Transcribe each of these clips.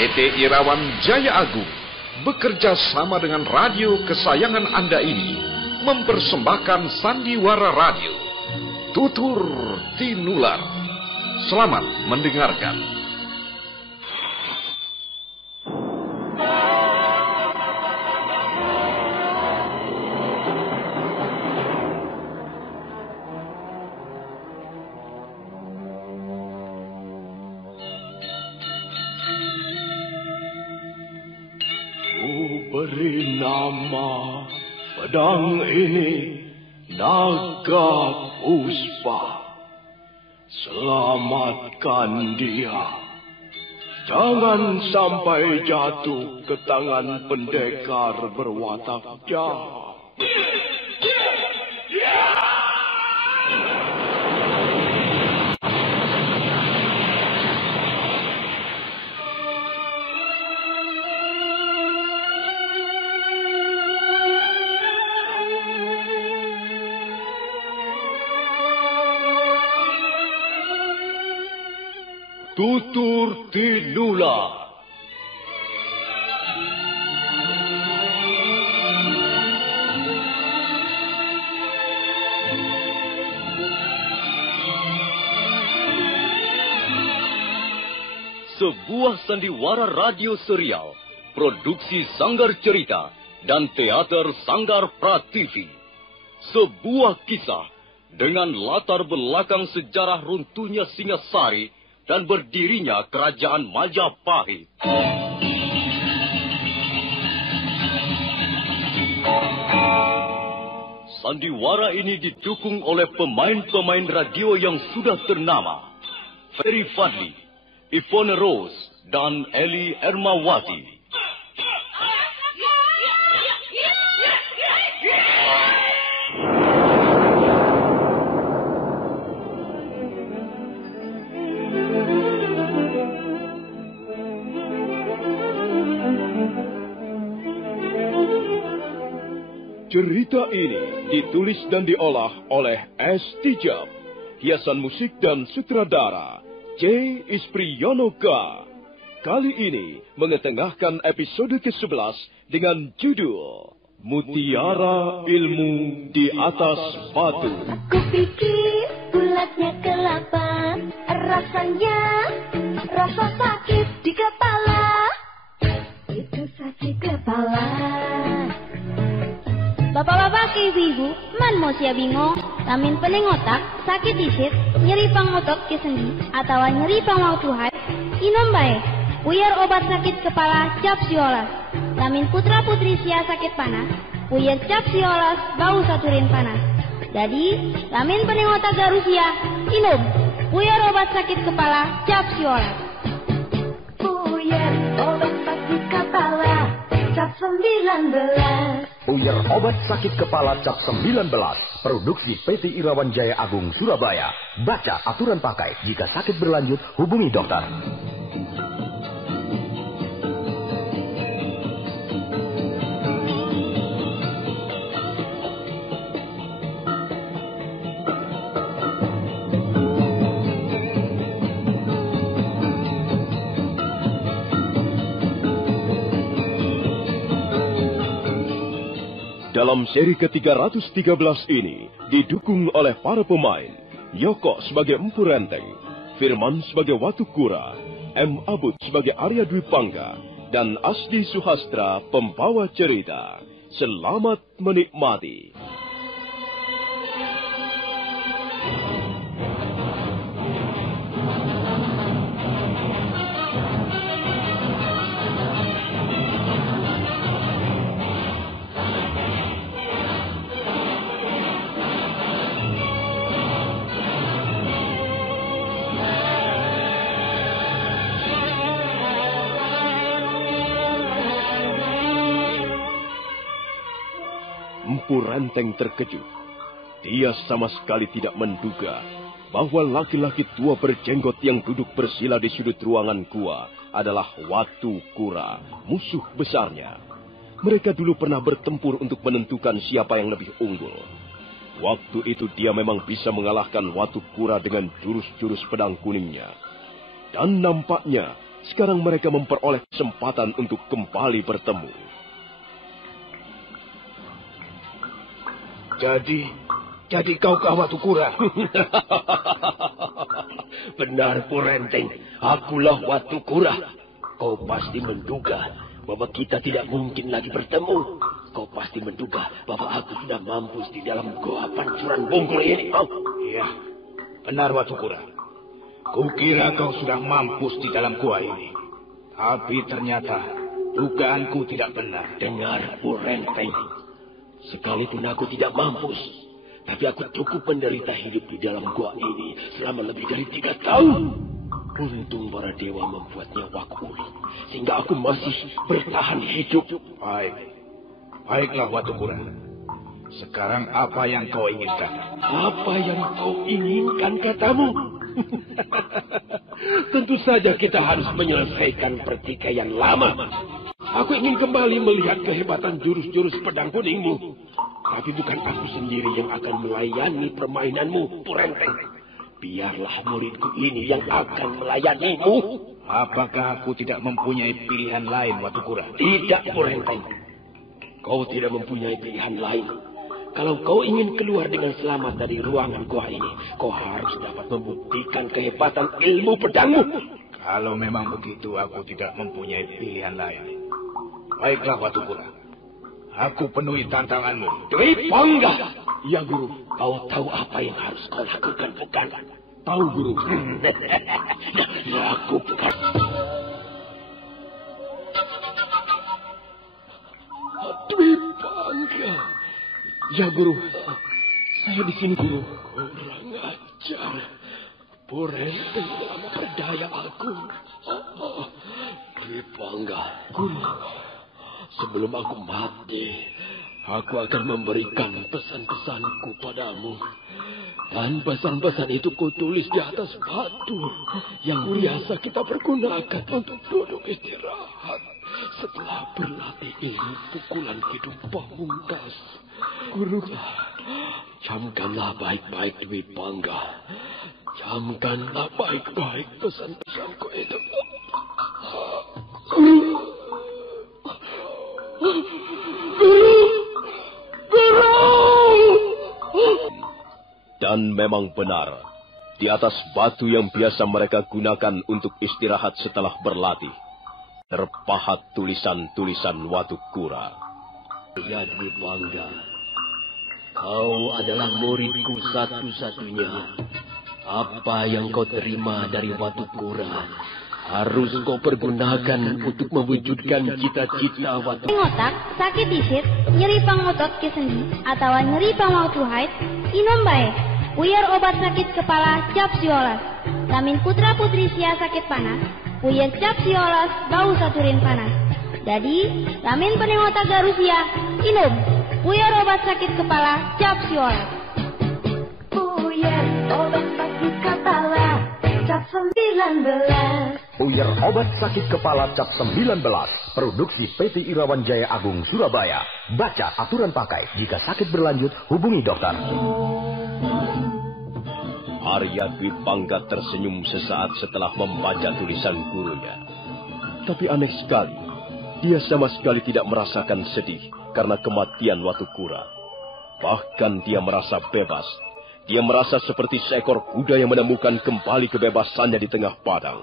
PT Irawan Jaya Agung bekerja sama dengan radio kesayangan Anda ini mempersembahkan Sandiwara Radio, Tutur Tinular. Selamat mendengarkan. Beri nama pedang ini Naga Puspa. Selamatkan dia. Jangan sampai jatuh ke tangan pendekar berwatak jahat. Tutur Tinular. Sebuah sandiwara radio serial, produksi Sanggar Cerita dan Teater Sanggar Prativi. Sebuah kisah dengan latar belakang sejarah runtuhnya Singasari dan berdirinya Kerajaan Majapahit. Sandiwara ini didukung oleh pemain-pemain radio yang sudah ternama. Ferry Fadli, Ivone Rose, dan Eli Ermawati. Cerita ini ditulis dan diolah oleh S. Tijab, hiasan musik dan sutradara C. Ispriyonoka. Kali ini mengetengahkan episode ke-11 dengan judul Mutiara Ilmu di Atas Batu. Aku pikir bulatnya kelapa, rasanya rasa sakit di kepala. Itu sakit kepala. Bapak-bapak ke ibu-ibu, man mau sia bingung, lamin pening otak, sakit isit, nyeri pang otot ke sendi, atau nyeri pang waktu hai, inom bae, puyar obat sakit kepala cap siolas. Lamin putra putri sia sakit panas, puyar cap siolas bau saturin panas. Jadi, lamin pening otak garusia, inom, puyar obat sakit kepala cap siolas. Puyar obat sakit kepala cap 19. Puyar obat sakit kepala cap 19. Produksi PT Irawan Jaya Agung Surabaya. Baca aturan pakai. Jika sakit berlanjut, hubungi dokter. Dalam seri ke-313 ini didukung oleh para pemain Yoko sebagai Empu Renteng, Firman sebagai Watu Kura, M. Abud sebagai Arya Dwi Pangga, dan Asdi Suhastra pembawa cerita. Selamat menikmati. Empu Renteng terkejut. Dia sama sekali tidak menduga bahwa laki-laki tua berjenggot yang duduk bersila di sudut ruangan gua adalah Watu Kura, musuh besarnya. Mereka dulu pernah bertempur untuk menentukan siapa yang lebih unggul. Waktu itu dia memang bisa mengalahkan Watu Kura dengan jurus-jurus pedang kuningnya. Dan nampaknya Sekarang mereka memperoleh kesempatan untuk kembali bertemu. Jadi kaukah Watukura? Benar, Purenteng. Akulah Watukura. Kau pasti menduga bahwa kita tidak mungkin lagi bertemu. Kau pasti menduga bahwa aku sudah mampus di dalam goa pancuran bungkul ini. Iya, benar Watukura. Kukira kau sudah mampus di dalam gua ini. Tapi ternyata dugaanku tidak benar. Dengar, Purenteng. Sekalipun aku tidak mampus, tapi aku cukup menderita hidup di dalam gua ini selama lebih dari 3 tahun. Untung para dewa membuat nyawaku ulik, sehingga aku masih bertahan hidup. Baiklah Watukura. Sekarang apa yang kau inginkan? Apa yang kau inginkan, katamu? Tentu saja kita harus menyelesaikan pertikaian lama. Aku ingin kembali melihat kehebatan jurus-jurus pedang kuningmu. Tapi bukan aku sendiri yang akan melayani permainanmu, Purenteng. Biarlah muridku ini yang akan melayanimu. Apakah aku tidak mempunyai pilihan lain, Watukura? Tidak, Purenteng. Kau tidak mempunyai pilihan lain. Kalau kau ingin keluar dengan selamat dari ruangan gua ini, kau harus dapat membuktikan kehebatan ilmu pedangmu. Kalau memang begitu, aku tidak mempunyai pilihan lain. Baiklah, Watukura. Aku penuhi tantanganmu. Dwi Pangga. Ya, Guru. Kau tahu apa yang harus kau lakukan, bukan? Tahu, Guru. Lakukan. Dwi Pangga. Ya, Guru. Saya di sini, Guru. Kurang ajar. Purenteng telah memperdaya aku. Dwi Pangga. Guru. Sebelum aku mati, aku akan memberikan pesan-pesanku padamu. Dan pesan-pesan itu kutulis di atas batu yang biasa kita pergunakan untuk duduk istirahat setelah berlatih ilmu pukulan hidup pamungkas. Guru, camkanlah baik-baik Dwi Pangga. Camkanlah baik-baik pesan-pesanku itu. Dan memang benar, di atas batu yang biasa mereka gunakan untuk istirahat setelah berlatih, terpahat tulisan-tulisan Watukura. Ya, Dwi Pangga, kau adalah muridku satu-satunya. Apa yang kau terima dari Watukura harus kau pergunakan untuk mewujudkan cita-cita Watukura. Ngotak, sakit disit, nyeri pangotot ke sendi, atau nyeri pangwatu haid, inom bae. Uyar obat sakit kepala cap siolas. Lamin putra putri sia sakit panas, uyar cap siolas bau saturin panas. Jadi, lamin penengotak garusia, inom. Uyar obat sakit kepala cap siolas. Uyar obat sakit kepala cap 19. Uyar obat sakit kepala cap 19. Produksi PT Irawan Jaya Agung Surabaya. Baca aturan pakai. Jika sakit berlanjut, hubungi dokter. Arya Dwi Pangga tersenyum sesaat setelah membaca tulisan gurunya. Tapi aneh sekali, dia sama sekali tidak merasakan sedih karena kematian Watukura. Bahkan dia merasa bebas. Dia merasa seperti seekor kuda yang menemukan kembali kebebasannya di tengah padang.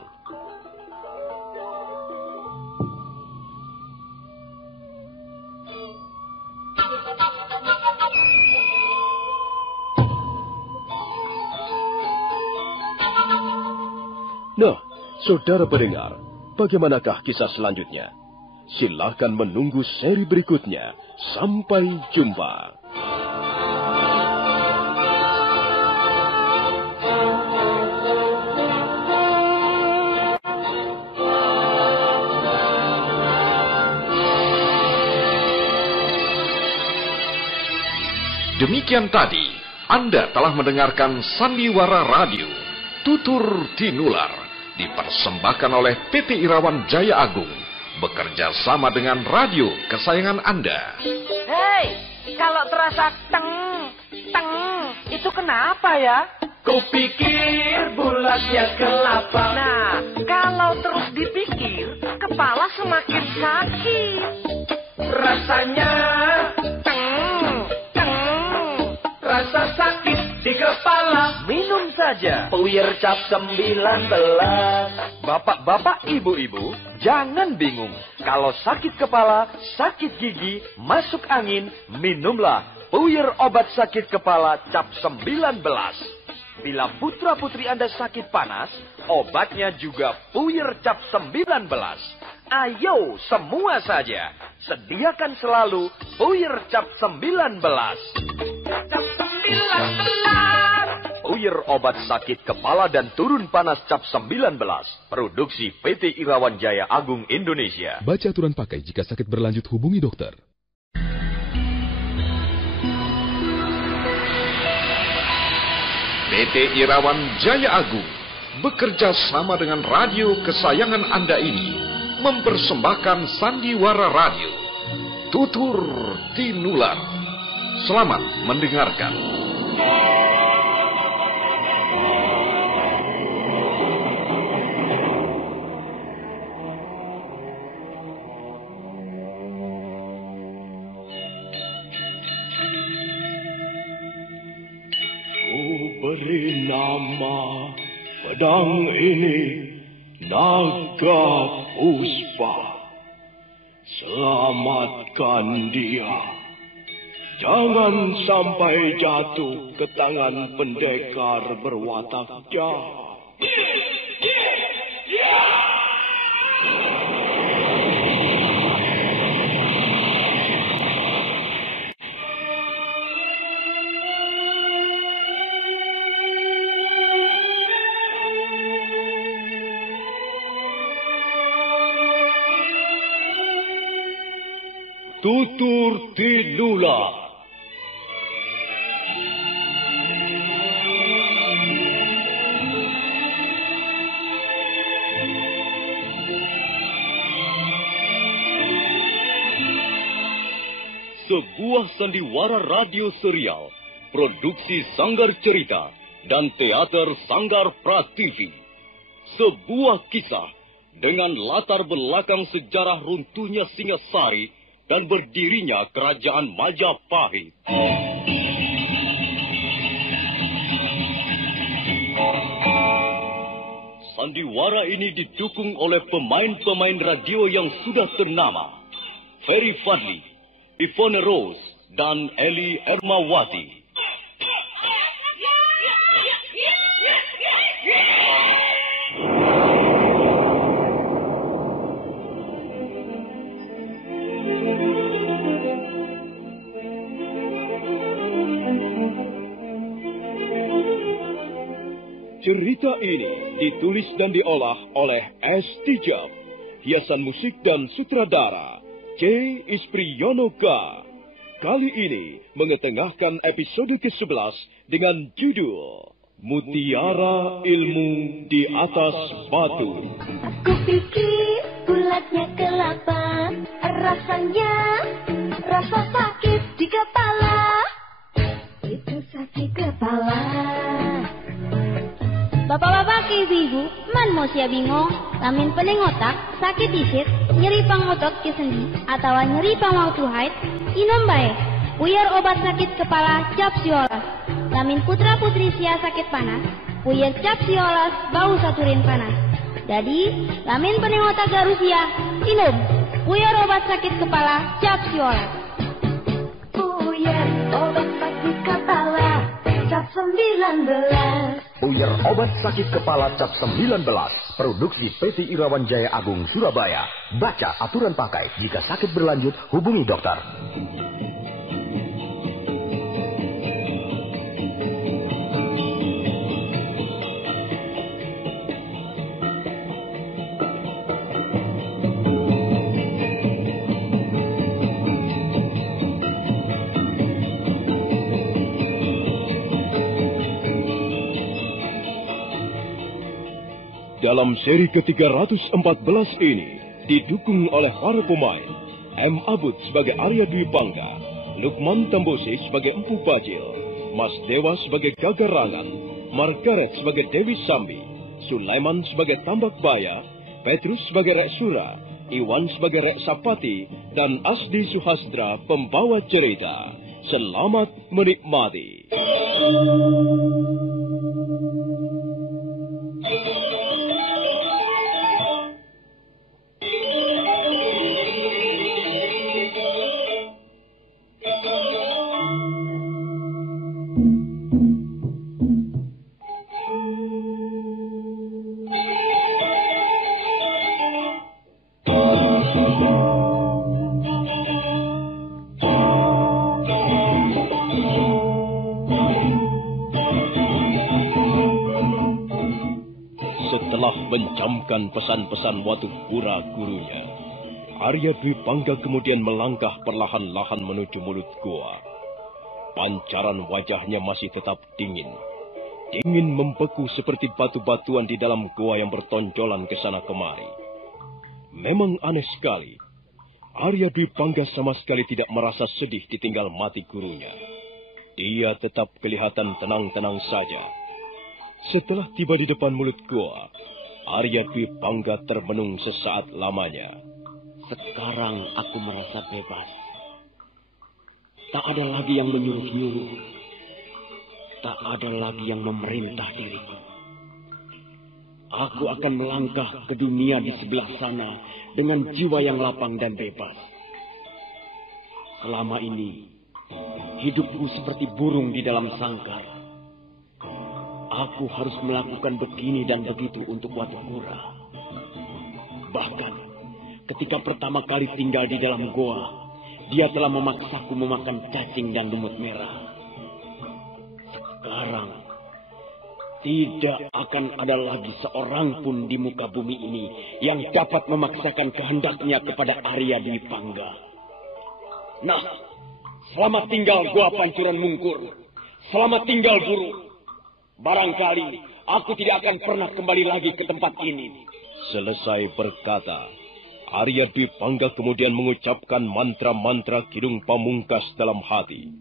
Nah, saudara pendengar, bagaimanakah kisah selanjutnya? Silakan menunggu seri berikutnya. Sampai jumpa. Demikian tadi, Anda telah mendengarkan Sandiwara Radio, Tutur Tinular, dipersembahkan oleh PT Irawan Jaya Agung, bekerja sama dengan radio kesayangan Anda. Hei, kalau terasa teng, itu kenapa ya? Kupikir bulatnya kelapa. Nah, kalau terus dipikir, kepala semakin sakit. Rasanya rasa sakit di kepala. Minum saja Puyer Cap 19. Bapak-bapak, ibu-ibu, jangan bingung. Kalau sakit kepala, sakit gigi, masuk angin, minumlah Puyer obat sakit kepala Cap 19. Bila putra-putri Anda sakit panas, obatnya juga Puyer Cap 19. Ayo, semua saja. Sediakan selalu Puyer Cap 19. Cap 19. Puyer obat sakit kepala dan turun panas Cap 19. Produksi PT Irawan Jaya Agung Indonesia. Baca aturan pakai jika sakit berlanjut hubungi dokter. PT Irawan Jaya Agung bekerja sama dengan radio kesayangan Anda ini mempersembahkan sandiwara radio Tutur Tinular. Selamat mendengarkan. Beri nama pedang ini Naga Puspa. Selamatkan dia. Jangan sampai jatuh ke tangan pendekar berwatak jahat. Tutur Tinular. Sebuah sandiwara radio serial, produksi Sanggar Cerita dan Teater Sanggar Prativi. Sebuah kisah dengan latar belakang sejarah runtuhnya Singasari dan berdirinya Kerajaan Majapahit. Sandiwara ini didukung oleh pemain-pemain radio yang sudah ternama. Ferry Fadli, Ivone Rose, dan Eli Ermawati. Cerita ini ditulis dan diolah oleh S. Tijab, hiasan musik dan sutradara C. Ispriyonoka. Kali ini mengetengahkan episode ke-11 dengan judul Mutiara Ilmu di Atas Batu. Aku pikir bulatnya kelapa, rasanya rasa sakit di kepala. Itu sakit kepala. Bapak-bapak ke ibu-ibu, man mau sia bingung, lamin pening otak, sakit isit, nyeri pangotot ke sendi, atau nyeri pangwatu haid, inom bae, puyer obat sakit kepala Cap Siolas. Lamin putra-putri sia sakit panas, puyer Cap Siolas bau saturin panas. Jadi, lamin pening otak garusia, inom, puyer obat sakit kepala Cap Siolas. Puyer obat sakit kepala Cap 19. Puyer obat sakit kepala Cap 19. Produksi PT Irawan Jaya Agung Surabaya. Baca aturan pakai. Jika sakit berlanjut, hubungi dokter. Dalam seri ke-314 ini, didukung oleh para pemain, M. Abud sebagai Arya Dwi Bangga, Lukman Tambose sebagai Empu Bajil, Mas Dewa sebagai Gagarangan, Margaret sebagai Dewi Sambi, Sulaiman sebagai Tambak Baya, Petrus sebagai Rek Sura, Iwan sebagai Rek Sapati, dan Asdi Suhastra pembawa cerita. Selamat menikmati. Menjamkan pesan-pesan Watu Pura gurunya, Arya Dwi Pangga kemudian melangkah perlahan-lahan menuju mulut gua. Pancaran wajahnya masih tetap dingin. Dingin membeku seperti batu-batuan di dalam gua yang bertonjolan ke sana kemari. Memang aneh sekali. Arya Dwi Pangga sama sekali tidak merasa sedih ditinggal mati gurunya. Dia tetap kelihatan tenang-tenang saja. Setelah tiba di depan mulut gua, Arya Dwi Pangga termenung sesaat lamanya. Sekarang aku merasa bebas. Tak ada lagi yang menyuruh-nyuruh. Tak ada lagi yang memerintah diriku. Aku akan melangkah ke dunia di sebelah sana dengan jiwa yang lapang dan bebas. Selama ini, hidupku seperti burung di dalam sangkar. Aku harus melakukan begini dan begitu untuk Watu Pura. Bahkan, ketika pertama kali tinggal di dalam goa, dia telah memaksaku memakan cacing dan lumut merah. Sekarang, tidak akan ada lagi seorang pun di muka bumi ini yang dapat memaksakan kehendaknya kepada Arya Dwi Pangga. Nah, selamat tinggal Goa Pancuran Mungkur. Selamat tinggal Guru. Barangkali aku tidak akan pernah kembali lagi ke tempat ini. Selesai berkata, Arya Dwi Pangga kemudian mengucapkan mantra-mantra Kidung Pamungkas dalam hati.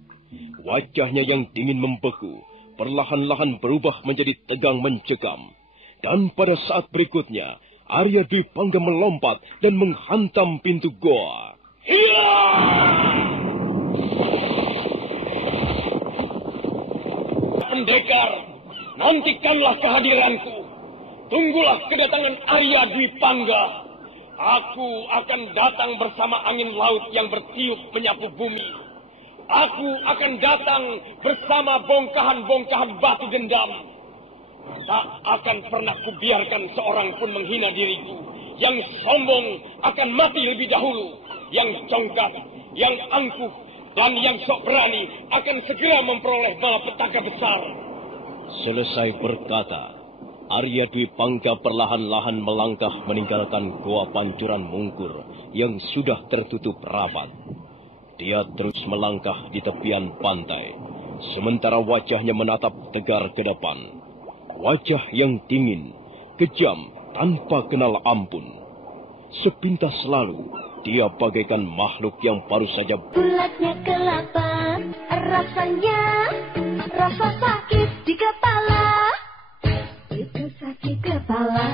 Wajahnya yang dingin membeku perlahan-lahan berubah menjadi tegang mencekam. Dan pada saat berikutnya, Arya Dwi Pangga melompat dan menghantam pintu goa. Hiya! Pendekar, nantikanlah kehadiranku. Tunggulah kedatangan Arya Dwi Pangga. Aku akan datang bersama angin laut yang bertiup menyapu bumi. Aku akan datang bersama bongkahan-bongkahan batu dendam. Tak akan pernah kubiarkan seorang pun menghina diriku. Yang sombong akan mati lebih dahulu. Yang congkak, yang angkuh, dan yang sok berani akan segera memperoleh malapetaka besar. Selesai berkata, Arya Dwi Pangga perlahan-lahan melangkah meninggalkan Goa Pancuran Mungkur yang sudah tertutup rapat. Dia terus melangkah di tepian pantai, sementara wajahnya menatap tegar ke depan. Wajah yang dingin, kejam, tanpa kenal ampun. Sepintas lalu, dia bagaikan makhluk yang baru saja bulatnya kelapa, rasanya rasa sakit di kepala. Itu sakit kepala.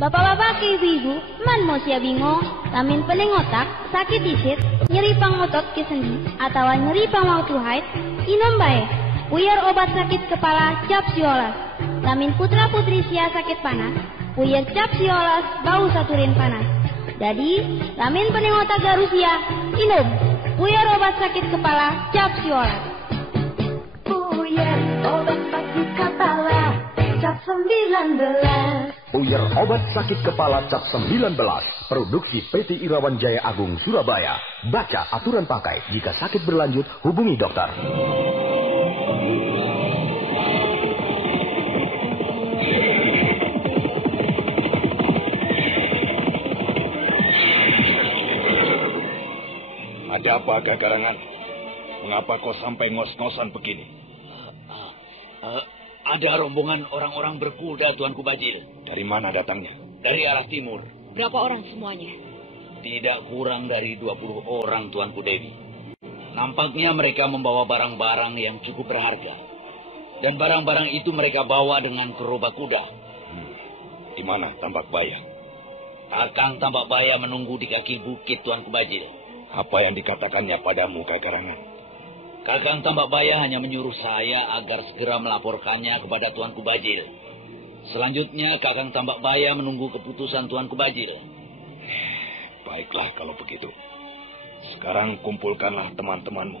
Bapak-bapak, ibu-ibu, man mau sia bingung, lamin pening otak, sakit disit, nyeri pangotot ke sendi, atau nyeri pangwatu haid, inom bae. Puyar obat sakit kepala cap siolas. Lamin putra-putri sia sakit panas, puyar cap siolas bau saturin panas. Jadi, lamin pening otak garusia, inom. Puyar obat sakit kepala cap siolas. Puyar obat sakit kepala cap 19. Puyar obat sakit kepala cap 19. Produksi PT Irawan Jaya Agung Surabaya. Baca aturan pakai. Jika sakit berlanjut, hubungi dokter. Ada apa, Gagarangan? Mengapa kau sampai ngos-ngosan begini? Ada rombongan orang-orang berkuda, Tuanku Bajil. Dari mana datangnya? Dari arah timur. Berapa orang semuanya? Tidak kurang dari 20 orang, Tuanku Dewi. Nampaknya mereka membawa barang-barang yang cukup berharga. Dan barang-barang itu mereka bawa dengan gerobak kuda. Di mana Tambak Baya? Kakang Tambak Baya menunggu di kaki bukit Tuanku Bajil. Apa yang dikatakannya padamu, Gagarangan? Kakang Tambak Baya hanya menyuruh saya agar segera melaporkannya kepada Tuanku Bajil. Selanjutnya Kakang Tambak Baya menunggu keputusan Tuanku Bajil. Baiklah kalau begitu. Sekarang kumpulkanlah teman-temanmu.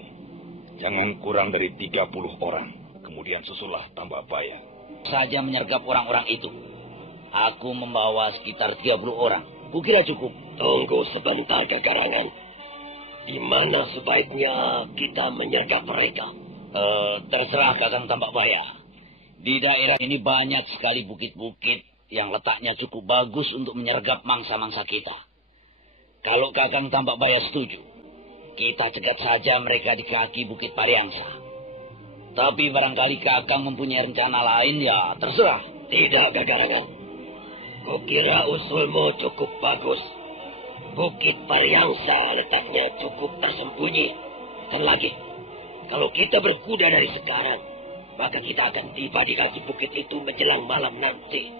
Jangan kurang dari 30 orang. Kemudian susullah Tambak Baya. Saja menyergap orang-orang itu. Aku membawa sekitar 30 orang. Kukira cukup. Tunggu sebentar, Gagarangan. Di mana sebaiknya kita menyergap mereka? Terserah Kakang Tambak Baya. Di daerah ini banyak sekali bukit-bukit yang letaknya cukup bagus untuk menyergap mangsa-mangsa kita. Kalau Kakang Tambak Baya setuju, kita cegat saja mereka di kaki Bukit Pariangsa. Tapi barangkali Kakang mempunyai rencana lain, ya terserah. Tidak, Gagarangan. Kukira usulmu cukup bagus. Bukit Pariangsa letaknya cukup tersembunyi. Dan lagi, kalau kita berkuda dari sekarang, maka kita akan tiba di kaki bukit itu menjelang malam nanti.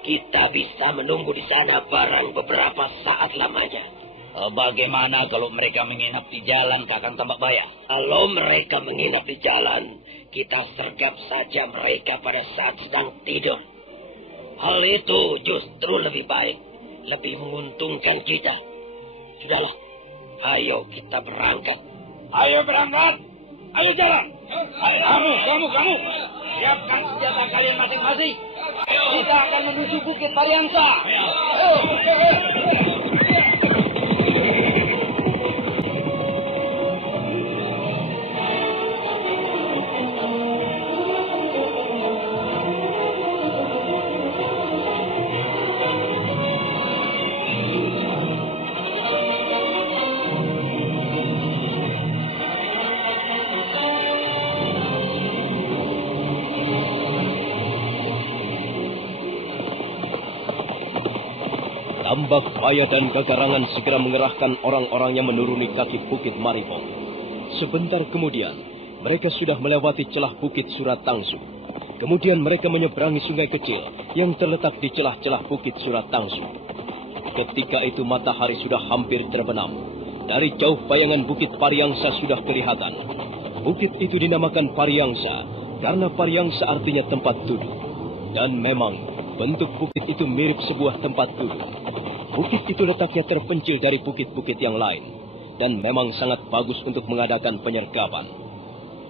Kita bisa menunggu di sana barang beberapa saat lamanya. Bagaimana kalau mereka menginap di jalan, Kakang Tambak Baya? Kalau mereka menginap di jalan, kita sergap saja mereka pada saat sedang tidur. Hal itu justru lebih baik, lebih menguntungkan kita. Sudahlah, ayo kita berangkat. Ayo berangkat, ayo jalan. Kamu, siapkan senjata kalian masing-masing. Kita akan menuju Bukit Pariangsa. Tambak Baya dan Gagarangan segera mengerahkan orang-orangnya menuruni kaki Bukit Maribong. Sebentar kemudian, mereka sudah melewati celah Bukit Suratangsu. Kemudian mereka menyeberangi sungai kecil yang terletak di celah-celah Bukit Suratangsu. Ketika itu matahari sudah hampir terbenam. Dari jauh bayangan Bukit Pariangsa sudah kelihatan. Bukit itu dinamakan Pariangsa karena Pariangsa artinya tempat duduk. Dan memang bentuk bukit itu mirip sebuah tempat duduk. Bukit itu letaknya terpencil dari bukit-bukit yang lain, dan memang sangat bagus untuk mengadakan penyergapan.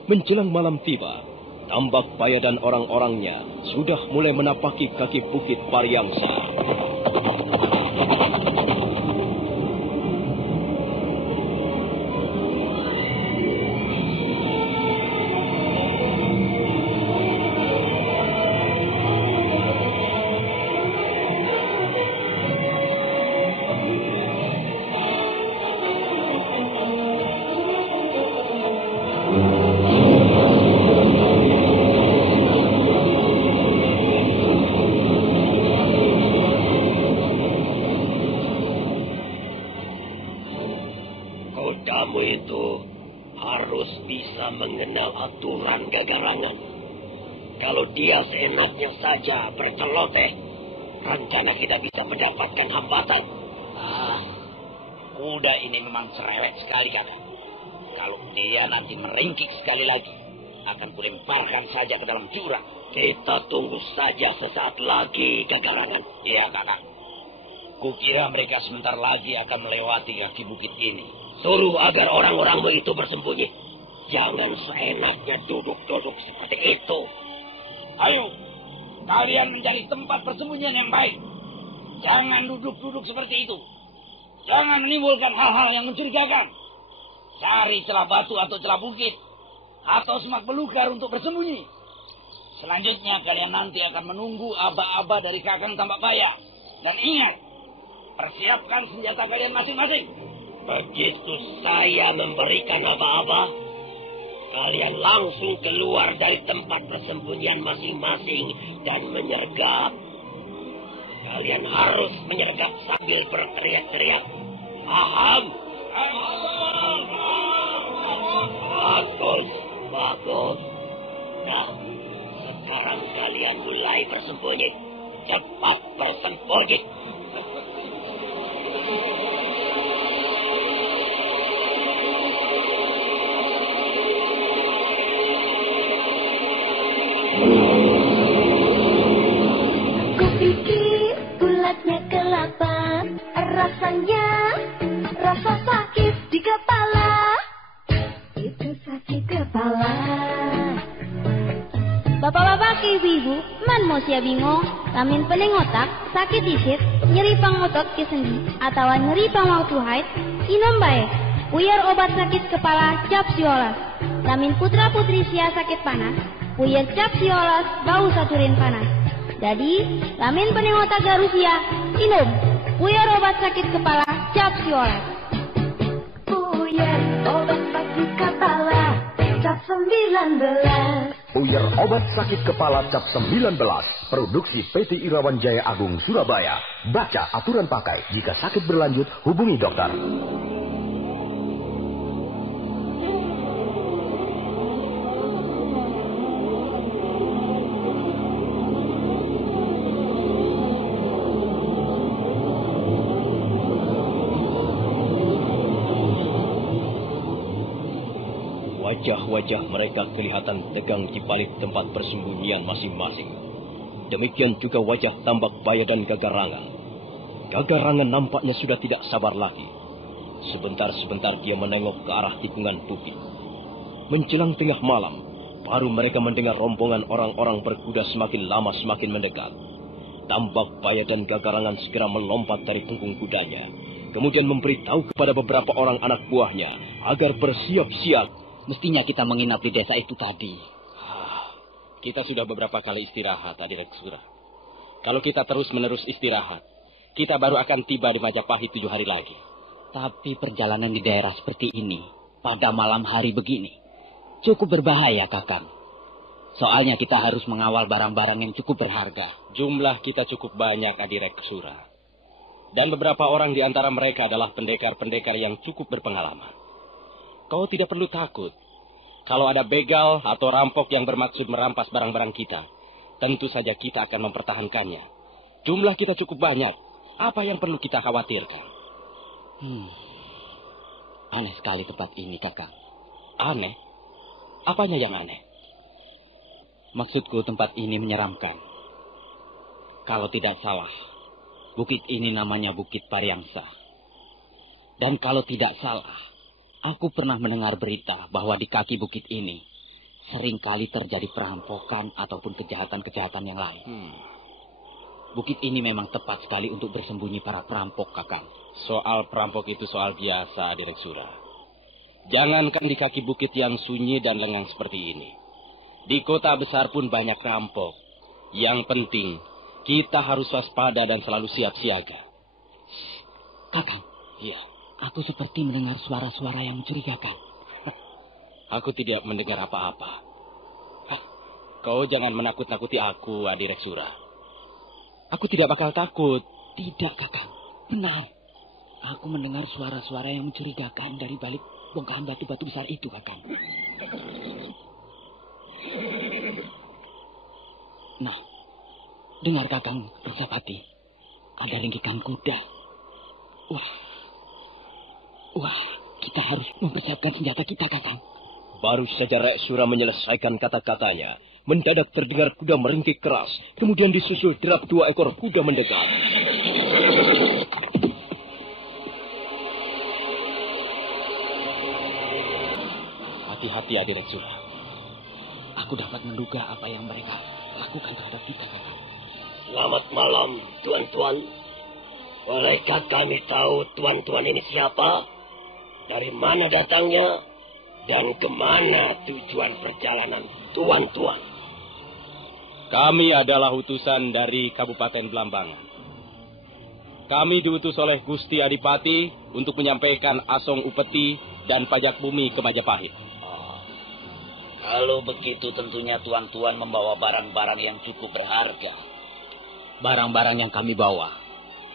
Menjelang malam tiba, Tambak Baya dan orang-orangnya sudah mulai menapaki kaki Bukit Pariangsa. Kamu itu harus bisa mengenal aturan, Gagarangan. Kalau dia seenaknya saja berceloteh, rencana kita bisa mendapatkan hambatan. Kuda ini memang cerewet sekali, Kakak. Kalau dia nanti meringkik sekali lagi, akan kulemparkan saja ke dalam jurang. Kita tunggu saja sesaat lagi, Gagarangan. Iya, Kakak. Kukira mereka sebentar lagi akan melewati kaki bukit ini. Suruh agar orang-orangmu itu bersembunyi. Jangan seenaknya duduk-duduk seperti itu. Ayo, kalian mencari tempat persembunyian yang baik. Jangan duduk-duduk seperti itu. Jangan menimbulkan hal-hal yang mencurigakan. Cari celah batu atau celah bukit, atau semak belukar untuk bersembunyi. Selanjutnya kalian nanti akan menunggu aba-aba dari Kakang Tambak Baya. Dan ingat, persiapkan senjata kalian masing-masing. Begitu saya memberikan aba-aba, kalian langsung keluar dari tempat persembunyian masing-masing dan menyergap. Kalian harus menyergap sambil berteriak-teriak. Paham? Bagus. Nah, kalian mulai bersembunyi. Cepat bersembunyi. Kupikir bulatnya kelapa, rasanya rasa sakit di kepala. Itu sakit kepala. Bapak-bapak ke ibu-ibu, man mau sia bingung, lamin pening otak, sakit isit, nyeri pangotot ke sendi, atau nyeri pangwaktu haid, inom baik. Puyer obat sakit kepala cap siolas. Lamin putra putri sia sakit panas, puyer cap siolas bau saturin panas. Jadi, lamin pening otak garusia, inom. Puyer obat sakit kepala cap siolas. Puyer obat sakit kepala cap 19. Puyer obat sakit kepala cap 19. Produksi PT Irawan Jaya Agung Surabaya. Baca aturan pakai. Jika sakit berlanjut, hubungi dokter. Wajah-wajah mereka kelihatan tegang di balik tempat persembunyian masing-masing. Demikian juga wajah Tambak Baya dan Gagarangan. Gagarangan nampaknya sudah tidak sabar lagi. Sebentar-sebentar dia menengok ke arah tikungan bukit. Menjelang tengah malam, baru mereka mendengar rombongan orang-orang berkuda semakin lama semakin mendekat. Tambak Baya dan Gagarangan segera melompat dari punggung kudanya. Kemudian memberitahu kepada beberapa orang anak buahnya agar bersiap-siap. Mestinya kita menginap di desa itu tadi. Kita sudah beberapa kali istirahat, Adireksura. Kalau kita terus-menerus istirahat, kita baru akan tiba di Majapahit 7 hari lagi. Tapi perjalanan di daerah seperti ini, pada malam hari begini, cukup berbahaya, Kakang. Soalnya kita harus mengawal barang-barang yang cukup berharga. Jumlah kita cukup banyak, Adireksura. Dan beberapa orang di antara mereka adalah pendekar-pendekar yang cukup berpengalaman. Kau tidak perlu takut. Kalau ada begal atau rampok yang bermaksud merampas barang-barang kita, tentu saja kita akan mempertahankannya. Jumlah kita cukup banyak. Apa yang perlu kita khawatirkan? Aneh sekali tempat ini, Kakang. Aneh? Apanya yang aneh? Maksudku tempat ini menyeramkan. Kalau tidak salah, bukit ini namanya Bukit Pariangsa. Dan kalau tidak salah, aku pernah mendengar berita bahwa di kaki bukit ini seringkali terjadi perampokan ataupun kejahatan-kejahatan yang lain. Bukit ini memang tepat sekali untuk bersembunyi para perampok, Kakang. Soal perampok itu soal biasa, Direksura. Jangankan di kaki bukit yang sunyi dan lengang seperti ini. Di kota besar pun banyak perampok. Yang penting, kita harus waspada dan selalu siap siaga. Kakang. Iya. Aku seperti mendengar suara-suara yang mencurigakan. Aku tidak mendengar apa-apa. Kau jangan menakut-nakuti aku, Adireksura. Aku tidak bakal takut. Tidak, Kakang. Benar. Aku mendengar suara-suara yang mencurigakan dari balik bongkahan batu-batu besar itu, Kakang. Nah, dengar, Kakang Persapati. Ada ringkikan kuda. Wah, kita harus mempersiapkan senjata kita, Kakang. Baru saja Reksura menyelesaikan kata-katanya, mendadak terdengar kuda meringkik keras, kemudian disusul derap 2 ekor kuda mendekat. Hati-hati, Adireksura. Aku dapat menduga apa yang mereka lakukan terhadap kita, Kakang. Selamat malam, tuan-tuan. Bolehkah kami tahu tuan-tuan ini siapa? Dari mana datangnya? Dan kemana tujuan perjalanan tuan-tuan? Kami adalah utusan dari Kabupaten Blambangan. Kami diutus oleh Gusti Adipati untuk menyampaikan asong upeti dan pajak bumi ke Majapahit. Kalau begitu tentunya tuan-tuan membawa barang-barang yang cukup berharga. Barang-barang yang kami bawa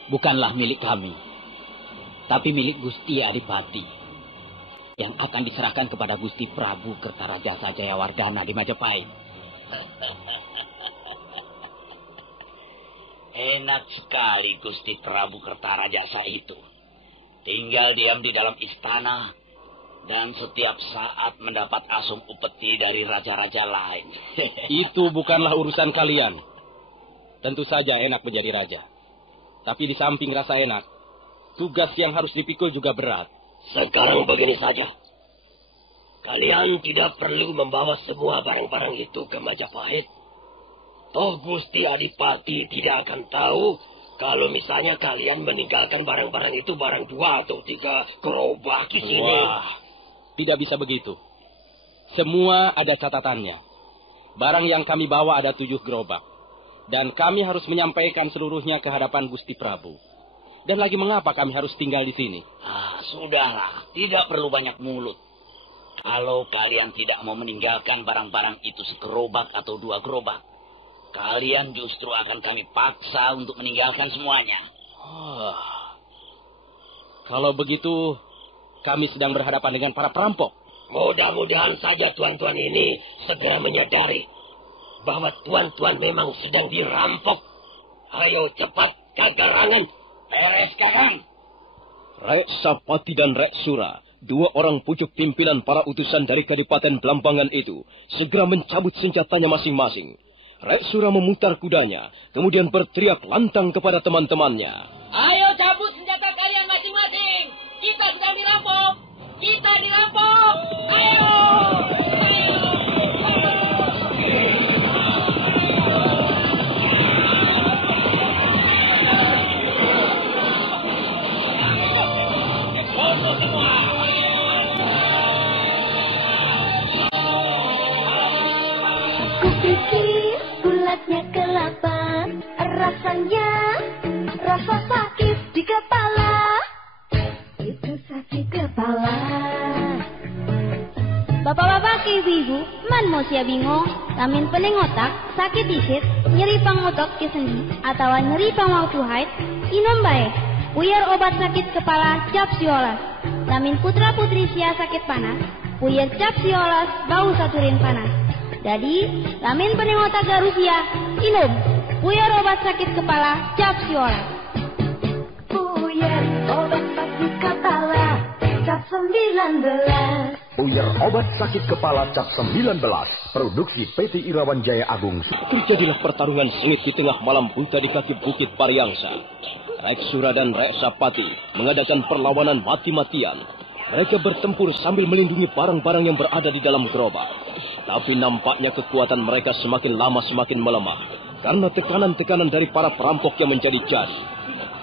bukanlah milik kami, tapi milik Gusti Adipati yang akan diserahkan kepada Gusti Prabu Kertarajasa Jayawardana di Majapahit. Enak sekali Gusti Prabu Kertarajasa itu. Tinggal diam di dalam istana dan setiap saat mendapat asum upeti dari raja-raja lain. Itu bukanlah urusan kalian. Tentu saja enak menjadi raja. Tapi di samping rasa enak, tugas yang harus dipikul juga berat. Sekarang begini saja. Kalian tidak perlu membawa semua barang-barang itu ke Majapahit. Toh Gusti Adipati tidak akan tahu kalau misalnya kalian meninggalkan barang-barang itu barang 2 atau 3 gerobak di sini. Wah, tidak bisa begitu. Semua ada catatannya. Barang yang kami bawa ada 7 gerobak. Dan kami harus menyampaikan seluruhnya ke hadapan Gusti Prabu. Dan lagi mengapa kami harus tinggal di sini? Sudahlah, tidak perlu banyak mulut. Kalau kalian tidak mau meninggalkan barang-barang itu segerobak atau 2 gerobak, kalian justru akan kami paksa untuk meninggalkan semuanya. Kalau begitu, kami sedang berhadapan dengan para perampok. Mudah-mudahan saja tuan-tuan ini segera menyadari bahwa tuan-tuan memang sedang dirampok. Ayo cepat, kagarangan. Beres, Kakang. Rek Sapati dan Rek Sura, 2 orang pucuk pimpinan para utusan dari Kadipaten Blambangan itu, segera mencabut senjatanya masing-masing. Rek Sura memutar kudanya, kemudian berteriak lantang kepada teman-temannya. Ayo cabut senjata kalian masing-masing. Kita sedang dirampok. Kita dirampok. Ayo. Kupikir bulatnya kelapa, rasanya rasa sakit di kepala. Itu sakit kepala. Bapak-bapak ke ibu-ibu, man mau sia bingung, lamin pening otak, sakit isit, nyeri pangotok ke sendi, atau nyeri pangwaktu haid, inom baik. Puyer obat sakit kepala cap siolas. Lamin putra-putri sia sakit panas, puyer cap siolas bau saturin panas. Jadi, lamin pening otak garusia, inom. Puyer obat sakit kepala cap siolas. Puyer obat sakit kepala cap 19. Puyer obat sakit kepala cap 19. Produksi PT Irawan Jaya Agung. Terjadilah pertarungan sengit di tengah malam buta di kaki Bukit Pariangsa. Rek Sura dan Rek Sapati mengadakan perlawanan mati-matian. Mereka bertempur sambil melindungi barang-barang yang berada di dalam gerobak. Tapi nampaknya kekuatan mereka semakin lama semakin melemah karena tekanan-tekanan dari para perampok yang menjadi-jadi.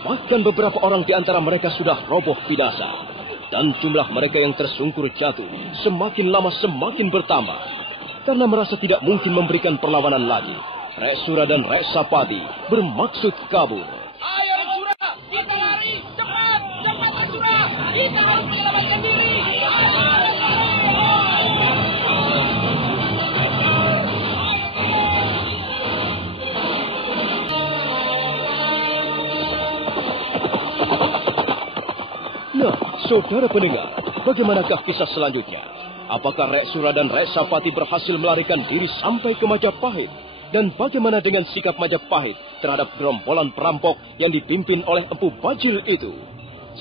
Bahkan beberapa orang di antara mereka sudah roboh binasa. Dan jumlah mereka yang tersungkur jatuh semakin lama semakin bertambah. Karena merasa tidak mungkin memberikan perlawanan lagi, Rek Sura dan Rek Sapati bermaksud kabur. Ayo Sura, kita lari, cepat, cepat Sura, kita harus menyelamatkan diri. Nah, saudara pendengar, bagaimanakah kisah selanjutnya? Apakah Rek Sura dan Rek Sapati berhasil melarikan diri sampai ke Majapahit? Dan bagaimana dengan sikap Majapahit terhadap gerombolan perampok yang dipimpin oleh Empu Bajil itu?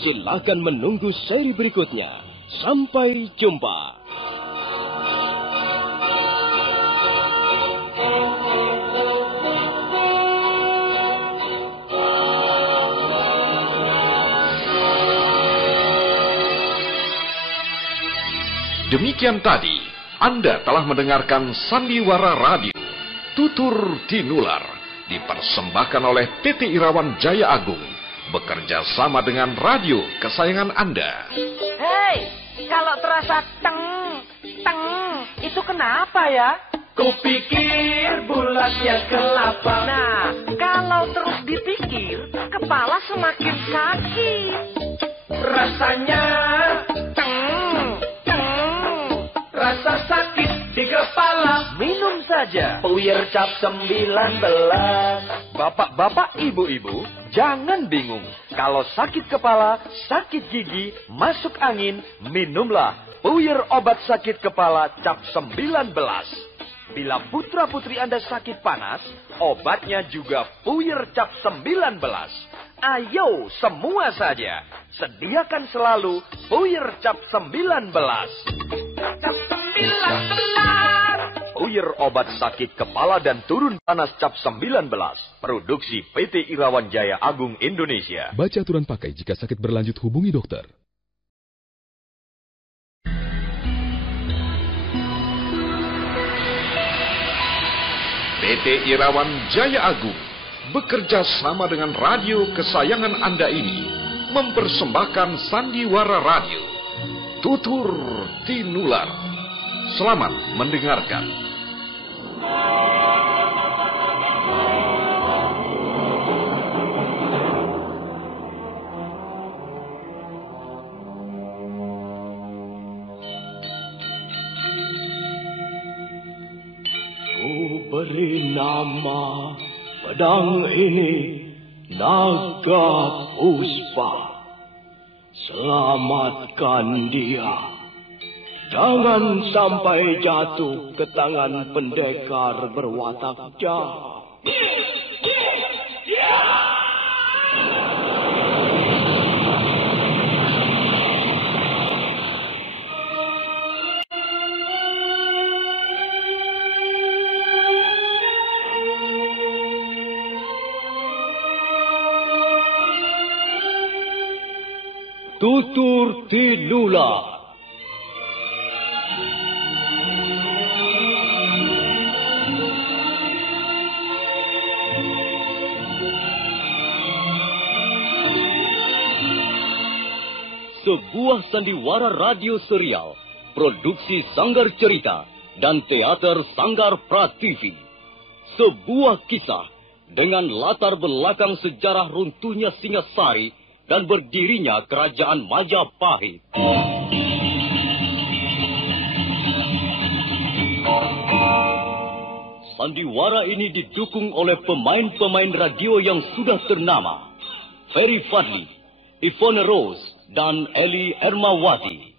Silakan menunggu seri berikutnya. Sampai jumpa. Demikian tadi, Anda telah mendengarkan Sandiwara Radio, Tutur Tinular, dipersembahkan oleh PT Irawan Jaya Agung, bekerja sama dengan radio kesayangan Anda. Hei, kalau terasa teng, itu kenapa ya? Kupikir bulatnya kelapa. Nah, kalau terus dipikir, kepala semakin sakit. Rasanya rasa sakit di kepala. Minum saja Puyer cap 19. Bapak-bapak, ibu-ibu, jangan bingung. Kalau sakit kepala, sakit gigi, masuk angin, minumlah Puyer obat sakit kepala cap 19. Bila putra-putri Anda sakit panas, obatnya juga Puyer Cap 19. Ayo semua saja, sediakan selalu Puyer Cap 19. Cap 19. Puyer obat sakit kepala dan turun panas Cap 19. Produksi PT Irawan Jaya Agung Indonesia. Baca aturan pakai, jika sakit berlanjut hubungi dokter. PT Irawan Jaya Agung bekerja sama dengan radio kesayangan Anda ini mempersembahkan sandiwara radio Tutur Tinular. Selamat mendengarkan. Beri nama pedang ini Naga Puspa. Selamatkan dia. Jangan sampai jatuh ke tangan pendekar berwatak jahat. Tutur Tinular. Sebuah sandiwara radio serial, produksi Sanggar Cerita dan Teater Sanggar Prativi. Sebuah kisah dengan latar belakang sejarah runtuhnya Singasari dan berdirinya Kerajaan Majapahit. Sandiwara ini didukung oleh pemain-pemain radio yang sudah ternama. Ferry Fadli, Ivone Rose, dan Eli Ermawati.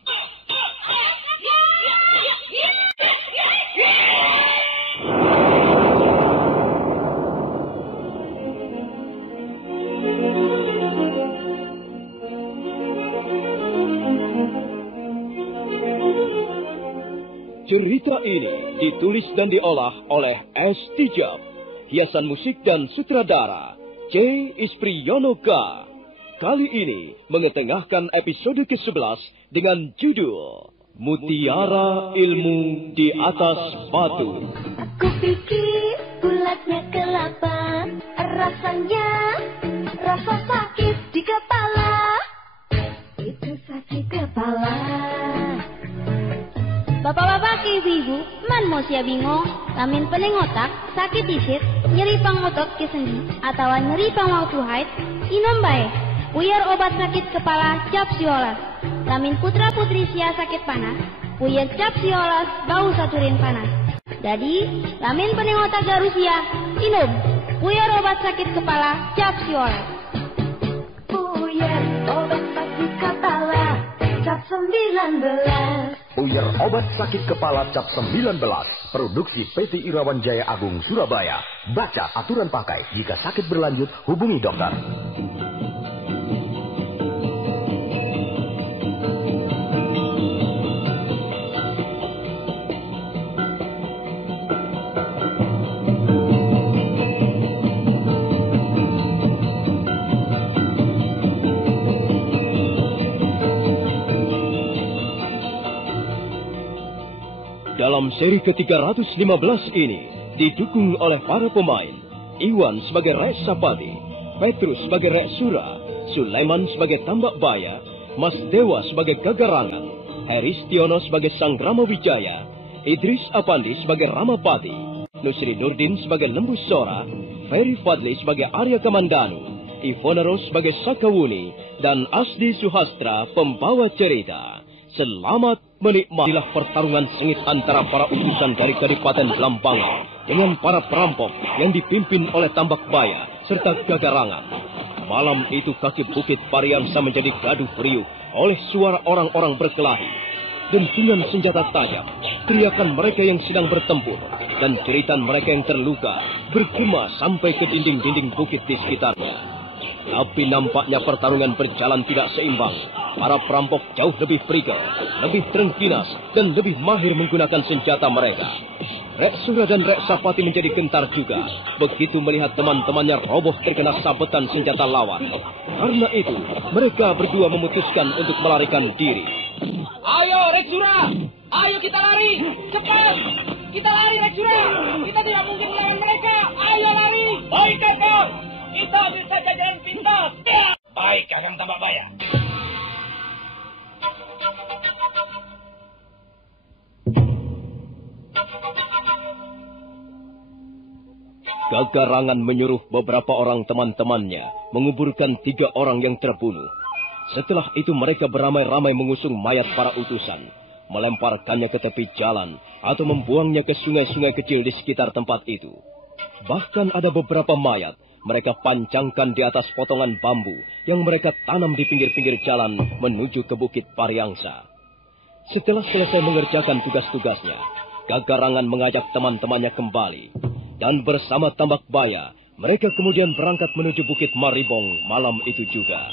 Cerita ini ditulis dan diolah oleh S. Tijab, hiasan musik dan sutradara C. Ispriyonoka. Kali ini mengetengahkan episode ke-11 dengan judul Mutiara Ilmu di Atas Batu. Aku pikir bulatnya kelapa, rasanya rasa sakit di kepala. Itu sakit kepala. Bapak-bapak, ibu-ibu, man mau sia bingung, lamin pening otak, sakit isit, nyeri pangotot ke sendi, atau nyeri pangwaktu haid, inom bae. Puyer obat sakit kepala Cap Siolas. Lamin putra-putri sia sakit panas, puyer Cap Siolas bau saturin panas. Jadi, lamin pening otak garusia, inom puyer obat sakit kepala Cap Siolas. Puyer obat sakit kepala Cap 19. Puyer obat sakit kepala Cap 19. Produksi PT Irawan Jaya Agung Surabaya. Baca aturan pakai, jika sakit berlanjut hubungi dokter. Dalam seri ke-315 ini didukung oleh para pemain Iwan sebagai Rek Sapati, Petrus sebagai Rek Sura, Sulaiman sebagai Tambak Baya, Mas Dewa sebagai Gagarangan, Heristiono sebagai Sang Rama Wijaya, Idris Apandi sebagai Ramapati, Nusri Nurdin sebagai Lembu Sora, Ferry Fadli sebagai Arya Kamandanu, Ivone Rose sebagai Sakawuni, dan Asdi Suhastra pembawa cerita. Selamat menikmatilah pertarungan sengit antara para utusan dari Kadipaten Blambangan dengan para perampok yang dipimpin oleh Tambak Baya serta Gagarangan. Malam itu kaki bukit Pariangsa menjadi gaduh riuh oleh suara orang-orang berkelahi. dentuman senjata tajam, teriakan mereka yang sedang bertempur, dan jeritan mereka yang terluka bergema sampai ke dinding-dinding bukit di sekitarnya. Tapi nampaknya pertarungan berjalan tidak seimbang. Para perampok jauh lebih prigel, lebih terengginas, dan lebih mahir menggunakan senjata mereka. Reksura dan Reksapati menjadi gentar juga begitu melihat teman-temannya roboh terkena sabetan senjata lawan. Karena itu, mereka berdua memutuskan untuk melarikan diri. Ayo Reksura, ayo kita lari, cepat. Kita lari Reksura, kita tidak mungkin melawan mereka. Ayo lari. Baik kakak, kita ambil saja jalan pintas. Baik kakang Tambakbaya. Gagarangan menyuruh beberapa orang teman-temannya menguburkan 3 orang yang terbunuh. Setelah itu mereka beramai-ramai mengusung mayat para utusan, melemparkannya ke tepi jalan atau membuangnya ke sungai-sungai kecil di sekitar tempat itu. Bahkan ada beberapa mayat mereka pancangkan di atas potongan bambu yang mereka tanam di pinggir-pinggir jalan menuju ke Bukit Pariangsa. Setelah selesai mengerjakan tugas-tugasnya, Gagarangan mengajak teman-temannya kembali. Dan bersama Tambakbaya, mereka kemudian berangkat menuju Bukit Maribong malam itu juga.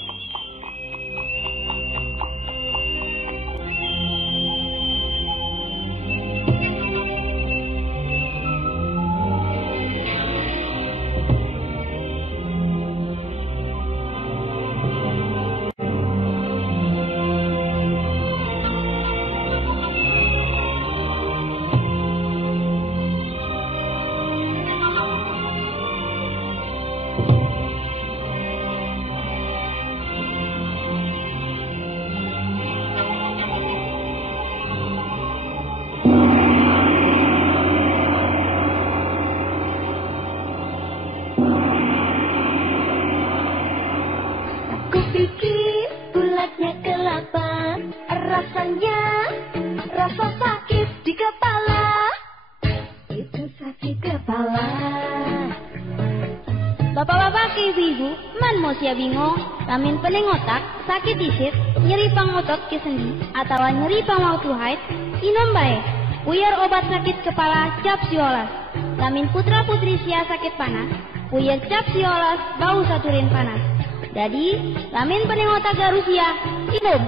Bapak-bapak ke ibu-ibu, man mau sia bingung, lamin pening otak, sakit isit, nyeri pangotot ke sendi, atau nyeri pangwaktu haid, inom bae, puyar obat sakit kepala cap siolas. Lamin putra putri sia sakit panas, puyar cap siolas bau saturin panas. Jadi, lamin pening otak garusia, inom,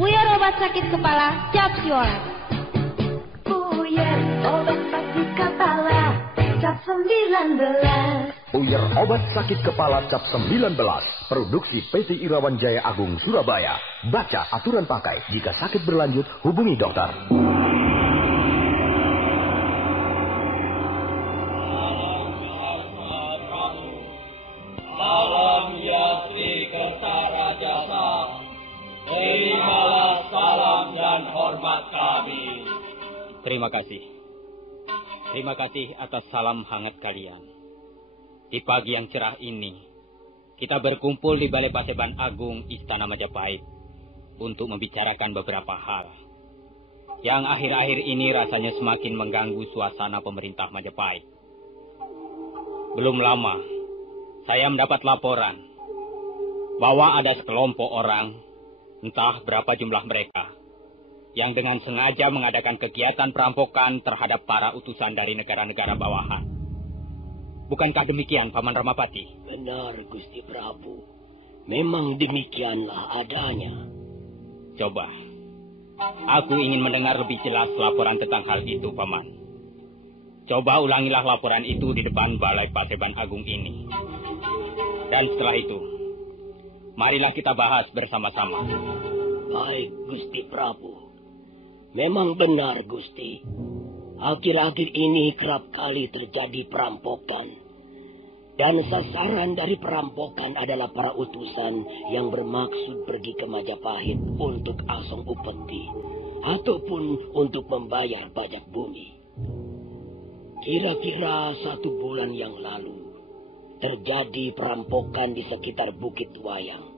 puyar obat sakit kepala cap siolas. Puyar obat sakit kepala cap 19. Puyar obat sakit kepala cap 19. Produksi PT Irawan Jaya Agung Surabaya. Baca aturan pakai. Jika sakit berlanjut, hubungi dokter. Salam Yasti Kertara Jasa. Terimalah salam dan hormat kami. Terima kasih. Terima kasih atas salam hangat kalian. Di pagi yang cerah ini, kita berkumpul di Balai Paseban Agung Istana Majapahit untuk membicarakan beberapa hal yang akhir-akhir ini rasanya semakin mengganggu suasana pemerintah Majapahit. Belum lama, saya mendapat laporan bahwa ada sekelompok orang, entah berapa jumlah mereka, yang dengan sengaja mengadakan kegiatan perampokan terhadap para utusan dari negara-negara bawahan. Bukankah demikian, Paman Ramapati? Benar, Gusti Prabu. Memang demikianlah adanya. Coba, aku ingin mendengar lebih jelas laporan tentang hal itu, Paman. Coba ulangilah laporan itu di depan Balai Paseban Agung ini. Dan setelah itu, marilah kita bahas bersama-sama. Baik, Gusti Prabu. Memang benar, Gusti. Akhir-akhir ini kerap kali terjadi perampokan. Dan sasaran dari perampokan adalah para utusan yang bermaksud pergi ke Majapahit untuk asong upeti. Ataupun untuk membayar pajak bumi. Kira-kira 1 bulan yang lalu, terjadi perampokan di sekitar Bukit Wayang.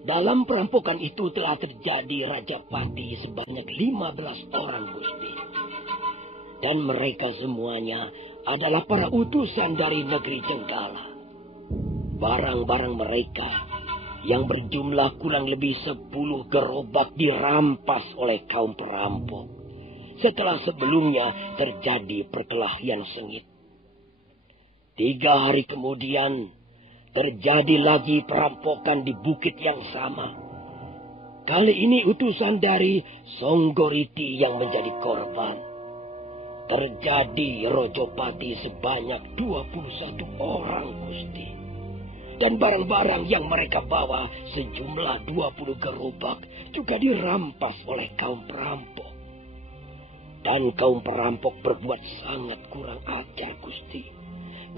Dalam perampokan itu telah terjadi Rajapati sebanyak 15 orang, Gusti. Dan mereka semuanya adalah para utusan dari negeri Jenggala. Barang-barang mereka yang berjumlah kurang lebih 10 gerobak dirampas oleh kaum perampok. Setelah sebelumnya terjadi perkelahian sengit. 3 hari kemudian terjadi lagi perampokan di bukit yang sama. Kali ini utusan dari Songgoriti yang menjadi korban. Terjadi Rojopati sebanyak 21 orang, Gusti. Dan barang-barang yang mereka bawa sejumlah 20 gerobak juga dirampas oleh kaum perampok. Dan kaum perampok berbuat sangat kurang ajar, Gusti.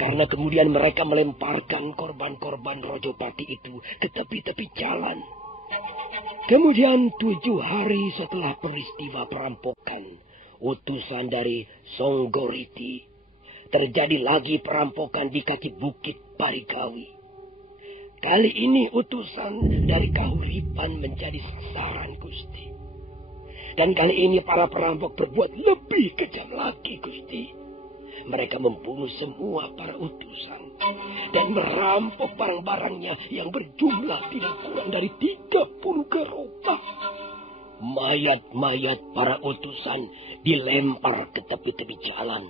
Karena kemudian mereka melemparkan korban-korban Rojopati itu ke tepi-tepi jalan. Kemudian 7 hari setelah peristiwa perampokan, utusan dari Songgoriti, terjadi lagi perampokan di kaki bukit Parigawi. Kali ini utusan dari Kahuripan menjadi sasaran, Gusti. Dan kali ini para perampok berbuat lebih kejam lagi, Gusti. Mereka membunuh semua para utusan dan merampok barang-barangnya yang berjumlah tidak kurang dari 30 gerobak. Mayat-mayat para utusan dilempar ke tepi-tepi jalan.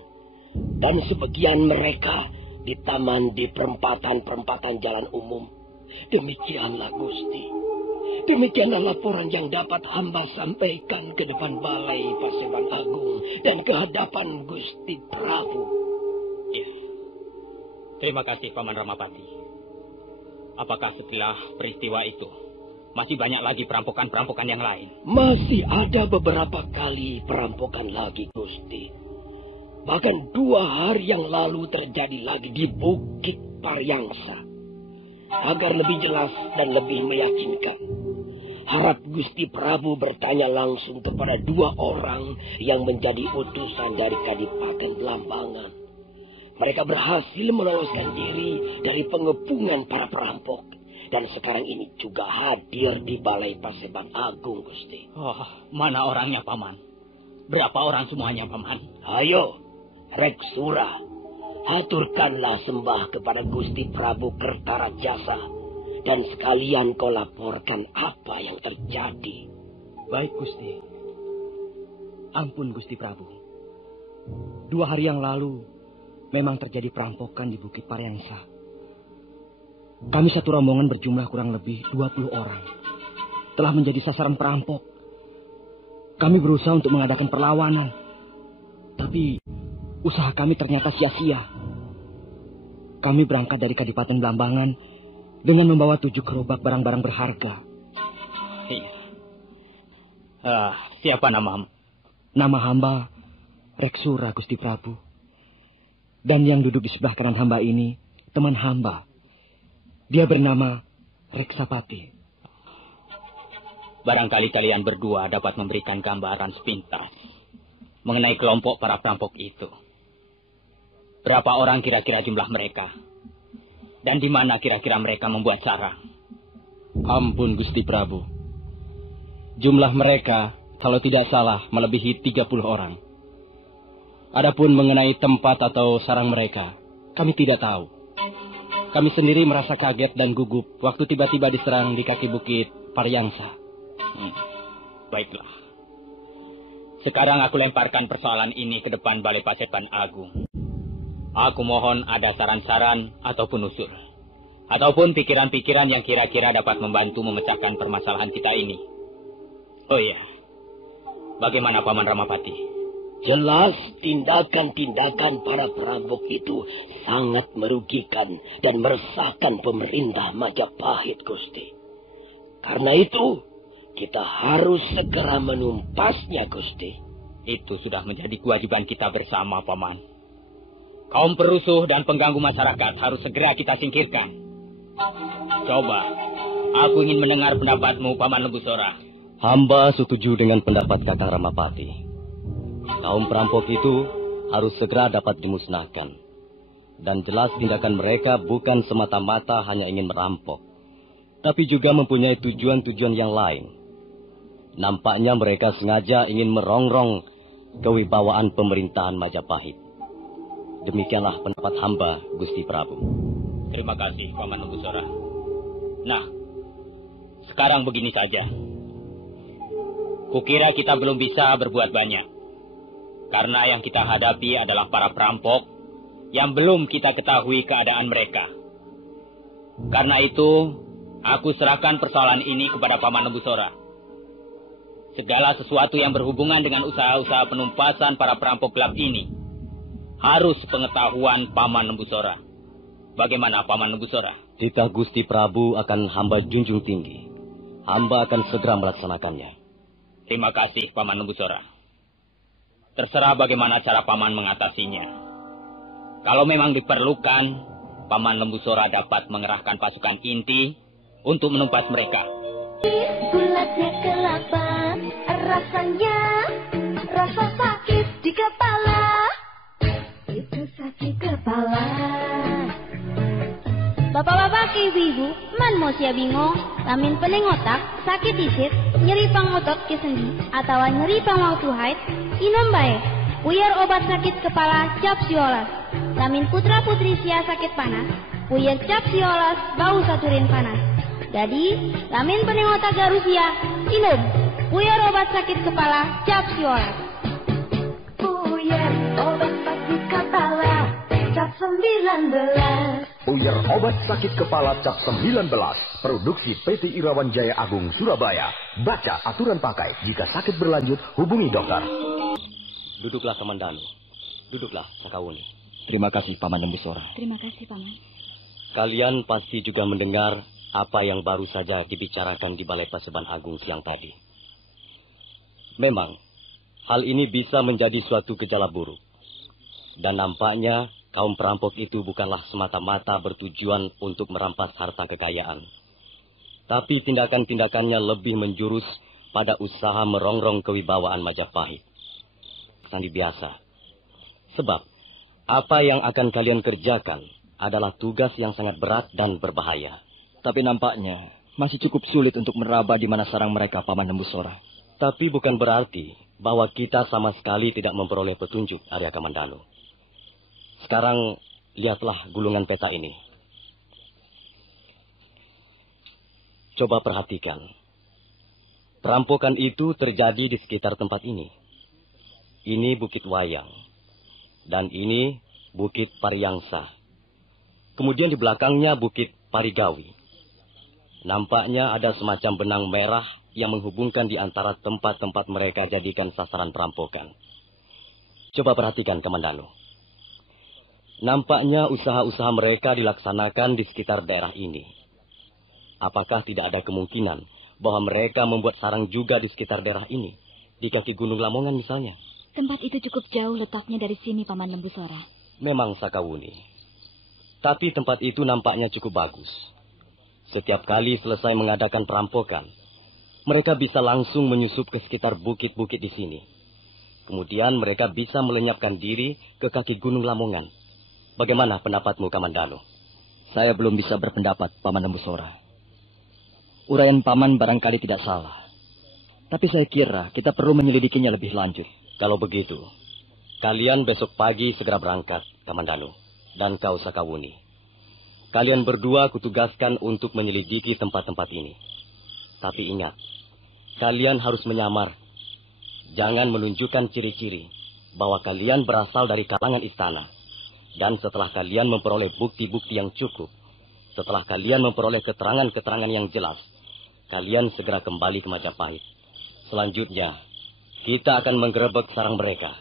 Dan sebagian mereka ditaman di perempatan-perempatan jalan umum. Demikianlah, Gusti. Demikianlah laporan yang dapat hamba sampaikan ke depan Balai Paseban Agung dan ke hadapan Gusti Prabu. Ya. Terima kasih, Paman Ramapati. Apakah setelah peristiwa itu masih banyak lagi perampokan-perampokan yang lain? Masih ada beberapa kali perampokan lagi, Gusti. Bahkan 2 hari yang lalu terjadi lagi di Bukit Paryangsa. Agar lebih jelas dan lebih meyakinkan, harap Gusti Prabu bertanya langsung kepada 2 orang yang menjadi utusan dari Kadipaten Blambangan. Mereka berhasil meloloskan diri dari pengepungan para perampok. Dan sekarang ini juga hadir di Balai Paseban Agung, Gusti. Oh, mana orangnya, Paman? Berapa orang semuanya, Paman? Ayo, Reksura. Haturkanlah sembah kepada Gusti Prabu Kertarajasa dan sekalian kau laporkan apa yang terjadi. Baik, Gusti. Ampun, Gusti Prabu. 2 hari yang lalu memang terjadi perampokan di Bukit Paryangsa. Kami satu rombongan berjumlah kurang lebih 20 orang telah menjadi sasaran perampok. Kami berusaha untuk mengadakan perlawanan, tapi usaha kami ternyata sia-sia. Kami berangkat dari Kadipaten Blambangan dengan membawa 7 gerobak barang-barang berharga. Siapa namamu? Nama hamba Reksura, Gusti Prabu. Dan yang duduk di sebelah kanan hamba ini teman hamba. Dia bernama Reksapati. Barangkali kalian berdua dapat memberikan gambaran sepintas mengenai kelompok para perampok itu. Berapa orang kira-kira jumlah mereka? Dan di mana kira-kira mereka membuat sarang? Ampun, Gusti Prabu. Jumlah mereka, kalau tidak salah, melebihi 30 orang. Adapun mengenai tempat atau sarang mereka, kami tidak tahu. Kami sendiri merasa kaget dan gugup waktu tiba-tiba diserang di kaki bukit Paryangsa. Baiklah. Sekarang aku lemparkan persoalan ini ke depan Balai Paseban Agung. Aku mohon ada saran-saran ataupun usul. Ataupun pikiran-pikiran yang kira-kira dapat membantu memecahkan permasalahan kita ini. Oh iya. Bagaimana Paman Ramapati? Jelas tindakan-tindakan para perampok itu sangat merugikan dan meresahkan pemerintah Majapahit, Gusti. Karena itu, kita harus segera menumpasnya, Gusti. Itu sudah menjadi kewajiban kita bersama, Paman. Kaum perusuh dan pengganggu masyarakat harus segera kita singkirkan. Coba, aku ingin mendengar pendapatmu, Paman Lembusora. Hamba setuju dengan pendapat Kakang Ramapati. Kaum perampok itu harus segera dapat dimusnahkan. Dan jelas tindakan mereka bukan semata-mata hanya ingin merampok, tapi juga mempunyai tujuan-tujuan yang lain. Nampaknya mereka sengaja ingin merongrong kewibawaan pemerintahan Majapahit. Demikianlah pendapat hamba, Gusti Prabu. Terima kasih, Paman Lembusora. Nah, Sekarang begini saja. Kukira kita belum bisa berbuat banyak. Karena yang kita hadapi adalah para perampok yang belum kita ketahui keadaan mereka. Karena itu, aku serahkan persoalan ini kepada Paman Nembusora. Segala sesuatu yang berhubungan dengan usaha-usaha penumpasan para perampok gelap ini harus pengetahuan Paman Nembusora. Bagaimana Paman Nembusora? Titah Gusti Prabu akan hamba junjung tinggi. Hamba akan segera melaksanakannya. Terima kasih Paman Nembusora. Terserah bagaimana cara Paman mengatasinya. Kalau memang diperlukan, Paman Nembusora dapat mengerahkan pasukan inti untuk menumpas mereka. Bulatnya kelapa, rasanya rasa sakit di kepala. Itu sakit kepala. Bapak-bapak, ibu-ibu, man mo siya bingung, lamin pening otak, sakit isit, nyeri pangotot ke sendi, atau nyeri pangwautuhait, inom bae, puyar obat sakit kepala cap siolas. Lamin putra-putri sia sakit panas, puyar cap siolas, bau saturin panas. Jadi, lamin pening otak garusia, inom, puyar obat sakit kepala cap siolas. Puyar obat sakit kepala cap 19. Puyar obat sakit kepala cap 19. Produksi PT Irawan Jaya Agung Surabaya. Baca aturan pakai. Jika sakit berlanjut, hubungi dokter. Duduklah Kamandanu. Duduklah Sakawuni. Terima kasih Paman Nembusora. Terima kasih Paman. Kalian pasti juga mendengar apa yang baru saja dibicarakan di Balai Paseban Agung siang tadi. Memang, hal ini bisa menjadi suatu gejala buruk. Dan nampaknya kaum perampok itu bukanlah semata-mata bertujuan untuk merampas harta kekayaan. Tapi tindakan-tindakannya lebih menjurus pada usaha merongrong kewibawaan Majapahit. Sandi biasa. Sebab, apa yang akan kalian kerjakan adalah tugas yang sangat berat dan berbahaya. Tapi nampaknya masih cukup sulit untuk meraba di mana sarang mereka, Paman Nembusora. Tapi bukan berarti bahwa kita sama sekali tidak memperoleh petunjuk, Arya Kamandanu. Sekarang, lihatlah gulungan peta ini. Coba perhatikan. Perampokan itu terjadi di sekitar tempat ini. Ini Bukit Wayang. Dan ini Bukit Paryangsa. Kemudian di belakangnya Bukit Parigawi. Nampaknya ada semacam benang merah yang menghubungkan di antara tempat-tempat mereka jadikan sasaran perampokan. Coba perhatikan, Kamandanu. Nampaknya usaha-usaha mereka dilaksanakan di sekitar daerah ini. Apakah tidak ada kemungkinan bahwa mereka membuat sarang juga di sekitar daerah ini? Di kaki Gunung Lamongan misalnya. Tempat itu cukup jauh letaknya dari sini, Paman Nembusora. Memang, Sakawuni. Tapi tempat itu nampaknya cukup bagus. Setiap kali selesai mengadakan perampokan, mereka bisa langsung menyusup ke sekitar bukit-bukit di sini. Kemudian mereka bisa melenyapkan diri ke kaki Gunung Lamongan. Bagaimana pendapatmu, Kamandanu? Saya belum bisa berpendapat, Paman Nembusora. Uraian Paman barangkali tidak salah. Tapi saya kira kita perlu menyelidikinya lebih lanjut. Kalau begitu, kalian besok pagi segera berangkat, Kamandanu. Dan kau, Sakawuni. Kalian berdua kutugaskan untuk menyelidiki tempat-tempat ini. Tapi ingat, kalian harus menyamar. Jangan menunjukkan ciri-ciri bahwa kalian berasal dari kalangan istana. Dan setelah kalian memperoleh bukti-bukti yang cukup, setelah kalian memperoleh keterangan-keterangan yang jelas, kalian segera kembali ke Majapahit. Selanjutnya, kita akan menggerebek sarang mereka.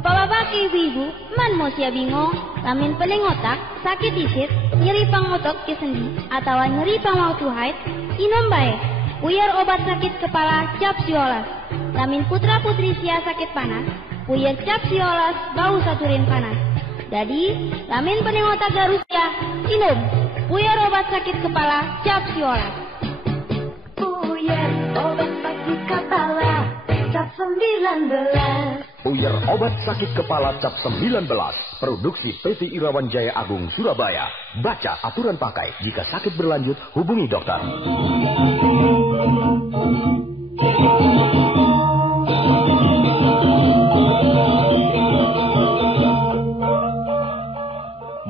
Bapak-bapak, ibu-ibu, man mo siya bingung, lamin pening otak, sakit isit, nyeri pangotot ke sendi, atau nyeri pangwautuhait, inom bae, puyar obat sakit kepala cap siolas. Lamin putra-putri sia sakit panas, puyar cap siolas, bau saturin panas. Jadi, lamin pening otak garusia, inom, puyar obat sakit kepala cap siolas. Puyar obat sakit 19. Puyer obat sakit kepala cap 19. Produksi PT Irawan Jaya Agung Surabaya. Baca aturan pakai. Jika sakit berlanjut, hubungi dokter.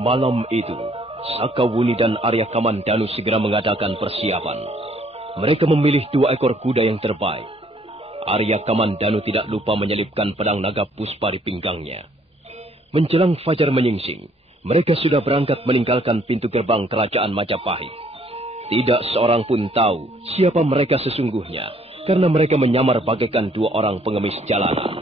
Malam itu, Sakawuni dan Arya Kamandanu segera mengadakan persiapan. Mereka memilih 2 ekor kuda yang terbaik. Arya Kamandanu tidak lupa menyelipkan pedang naga puspa di pinggangnya. Menjelang fajar menyingsing, mereka sudah berangkat meninggalkan pintu gerbang kerajaan Majapahit. Tidak seorang pun tahu siapa mereka sesungguhnya, karena mereka menyamar bagaikan 2 orang pengemis jalanan.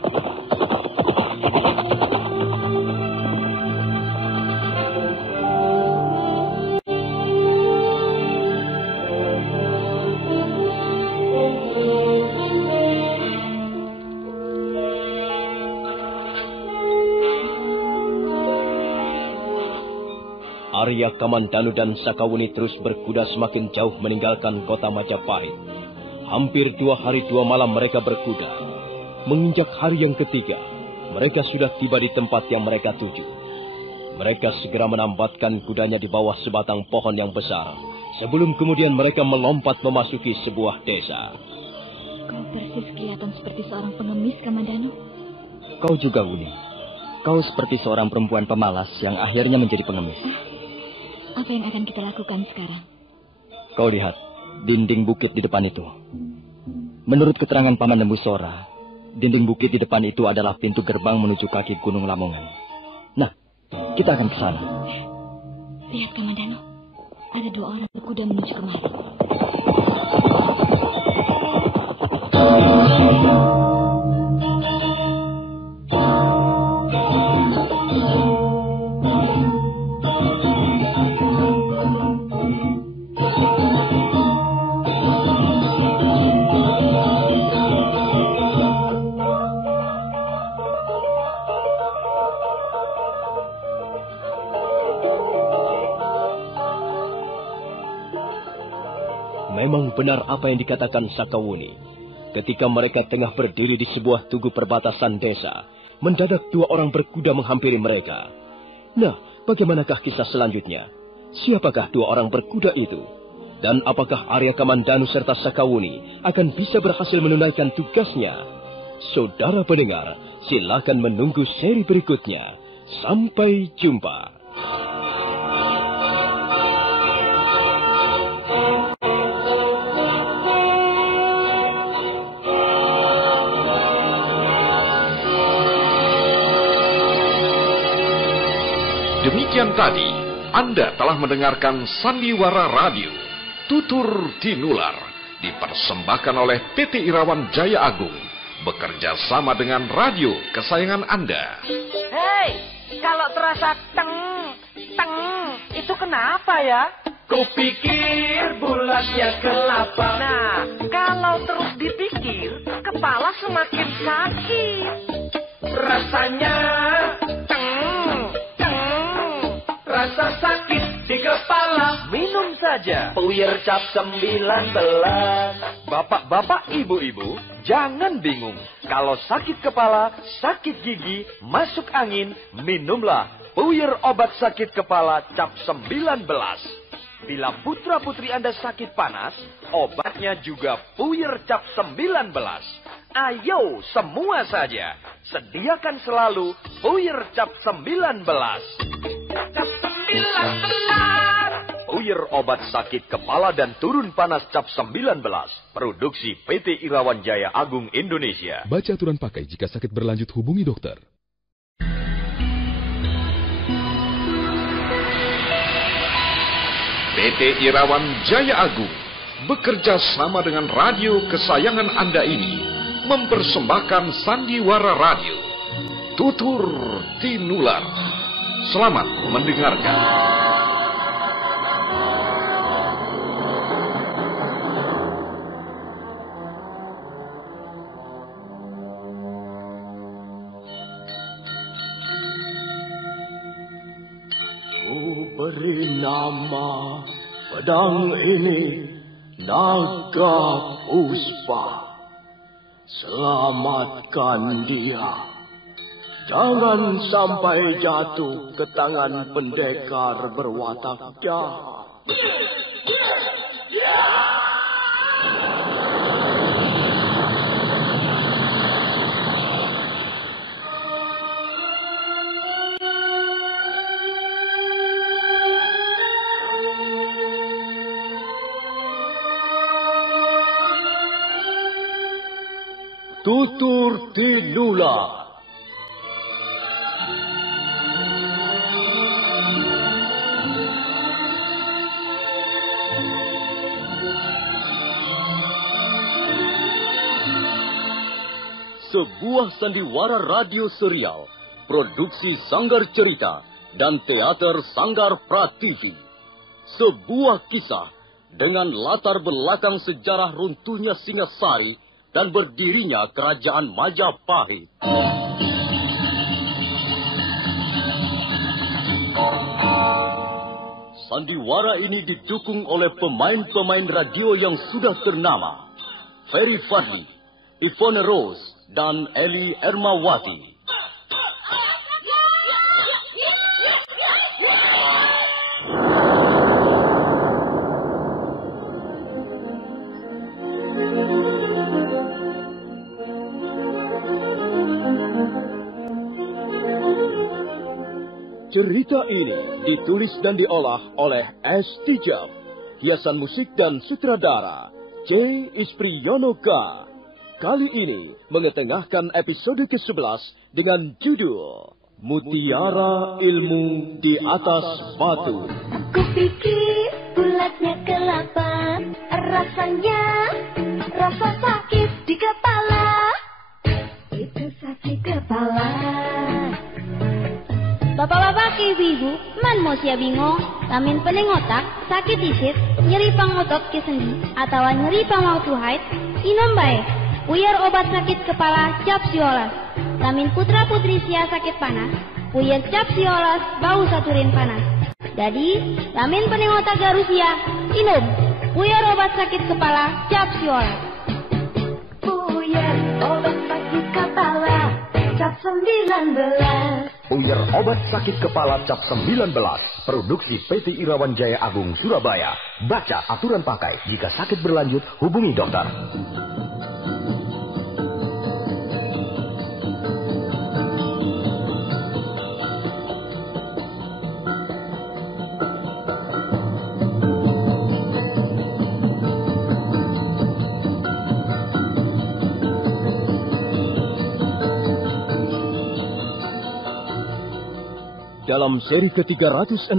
Arya Kamandanu dan Sakawuni terus berkuda semakin jauh meninggalkan kota Majapahit. Hampir 2 hari 2 malam mereka berkuda. Menginjak hari yang ketiga, mereka sudah tiba di tempat yang mereka tuju. Mereka segera menambatkan kudanya di bawah sebatang pohon yang besar, sebelum kemudian mereka melompat memasuki sebuah desa. Kau persis kelihatan seperti seorang pengemis, Kamandanu. Kau juga, Wuni. Kau seperti seorang perempuan pemalas yang akhirnya menjadi pengemis. Apa yang akan kita lakukan sekarang? Kau lihat, dinding bukit di depan itu. Menurut keterangan Paman Lembusora, dinding bukit di depan itu adalah pintu gerbang menuju kaki Gunung Lamongan. Nah, kita akan ke sana. Lihat, Kamandanu. Ada 2 orang berkuda menuju kemari. Memang benar apa yang dikatakan Sakawuni. Ketika mereka tengah berdiri di sebuah tugu perbatasan desa, mendadak 2 orang berkuda menghampiri mereka. Nah, bagaimanakah kisah selanjutnya? Siapakah 2 orang berkuda itu? Dan apakah Arya Kamandanu serta Sakawuni akan bisa berhasil menunaikan tugasnya? Saudara pendengar, silakan menunggu seri berikutnya. Sampai jumpa. Demikian tadi, Anda telah mendengarkan Sandiwara Radio, Tutur Tinular, dipersembahkan oleh PT Irawan Jaya Agung, bekerja sama dengan radio kesayangan Anda. Hei, kalau terasa teng, itu kenapa ya? Kupikir bulatnya kelapa. Nah, kalau terus dipikir, kepala semakin sakit. Rasanya rasa sakit di kepala. Minum saja Puyer Cap 19. Bapak-bapak, ibu-ibu, jangan bingung. Kalau sakit kepala, sakit gigi, masuk angin, minumlah Puyer obat sakit kepala Cap 19. Bila putra-putri Anda sakit panas, obatnya juga Puyer Cap 19. Ayo semua saja, sediakan selalu Puyer Cap 19. Cap 19. Puyer obat sakit kepala dan turun panas Cap 19. Produksi PT Irawan Jaya Agung Indonesia. Baca aturan pakai. Jika sakit berlanjut, hubungi dokter. PT Irawan Jaya Agung bekerja sama dengan radio kesayangan Anda ini mempersembahkan Sandiwara Radio, Tutur Tinular. Selamat mendengarkan. Beri nama pedang ini Naga Puspa. Selamatkan dia. Jangan sampai jatuh ke tangan pendekar berwatak jahat. Tutur Tinular. Sebuah sandiwara radio serial, produksi Sanggar Cerita dan Teater Sanggar Prativi. Sebuah kisah dengan latar belakang sejarah runtuhnya Singasari dan berdirinya Kerajaan Majapahit. Sandiwara ini didukung oleh pemain-pemain radio yang sudah ternama, Ferry Fadli, Ivone Rose, dan Eli Ermawati. Cerita ini ditulis dan diolah oleh S. Tijab, hiasan musik dan sutradara C. Ispriyonoka. Kali ini mengetengahkan episode ke-11 dengan judul Mutiara Ilmu di Atas Batu. Aku pikir bulatnya kelapa, rasanya rasa sakit di kepala. Itu sakit kepala. Bapak-bapak ibu-ibu, man mau sia bingung, lamin pening otak, sakit isit, nyeri pangotot ke sendi, atau nyeri pangwau haid, inom baik. Puyar obat sakit kepala cap siolas. Lamin putra putri sia sakit panas, puyar cap siolas bau saturin panas. Jadi, lamin pening otak garusia, inom. Puyar obat sakit kepala cap siolas. Puyar obat sakit kepala cap 19. Puyar obat sakit kepala cap 19. Produksi PT Irawan Jaya Agung Surabaya. Baca aturan pakai. Jika sakit berlanjut, hubungi dokter. Dalam seri ke-316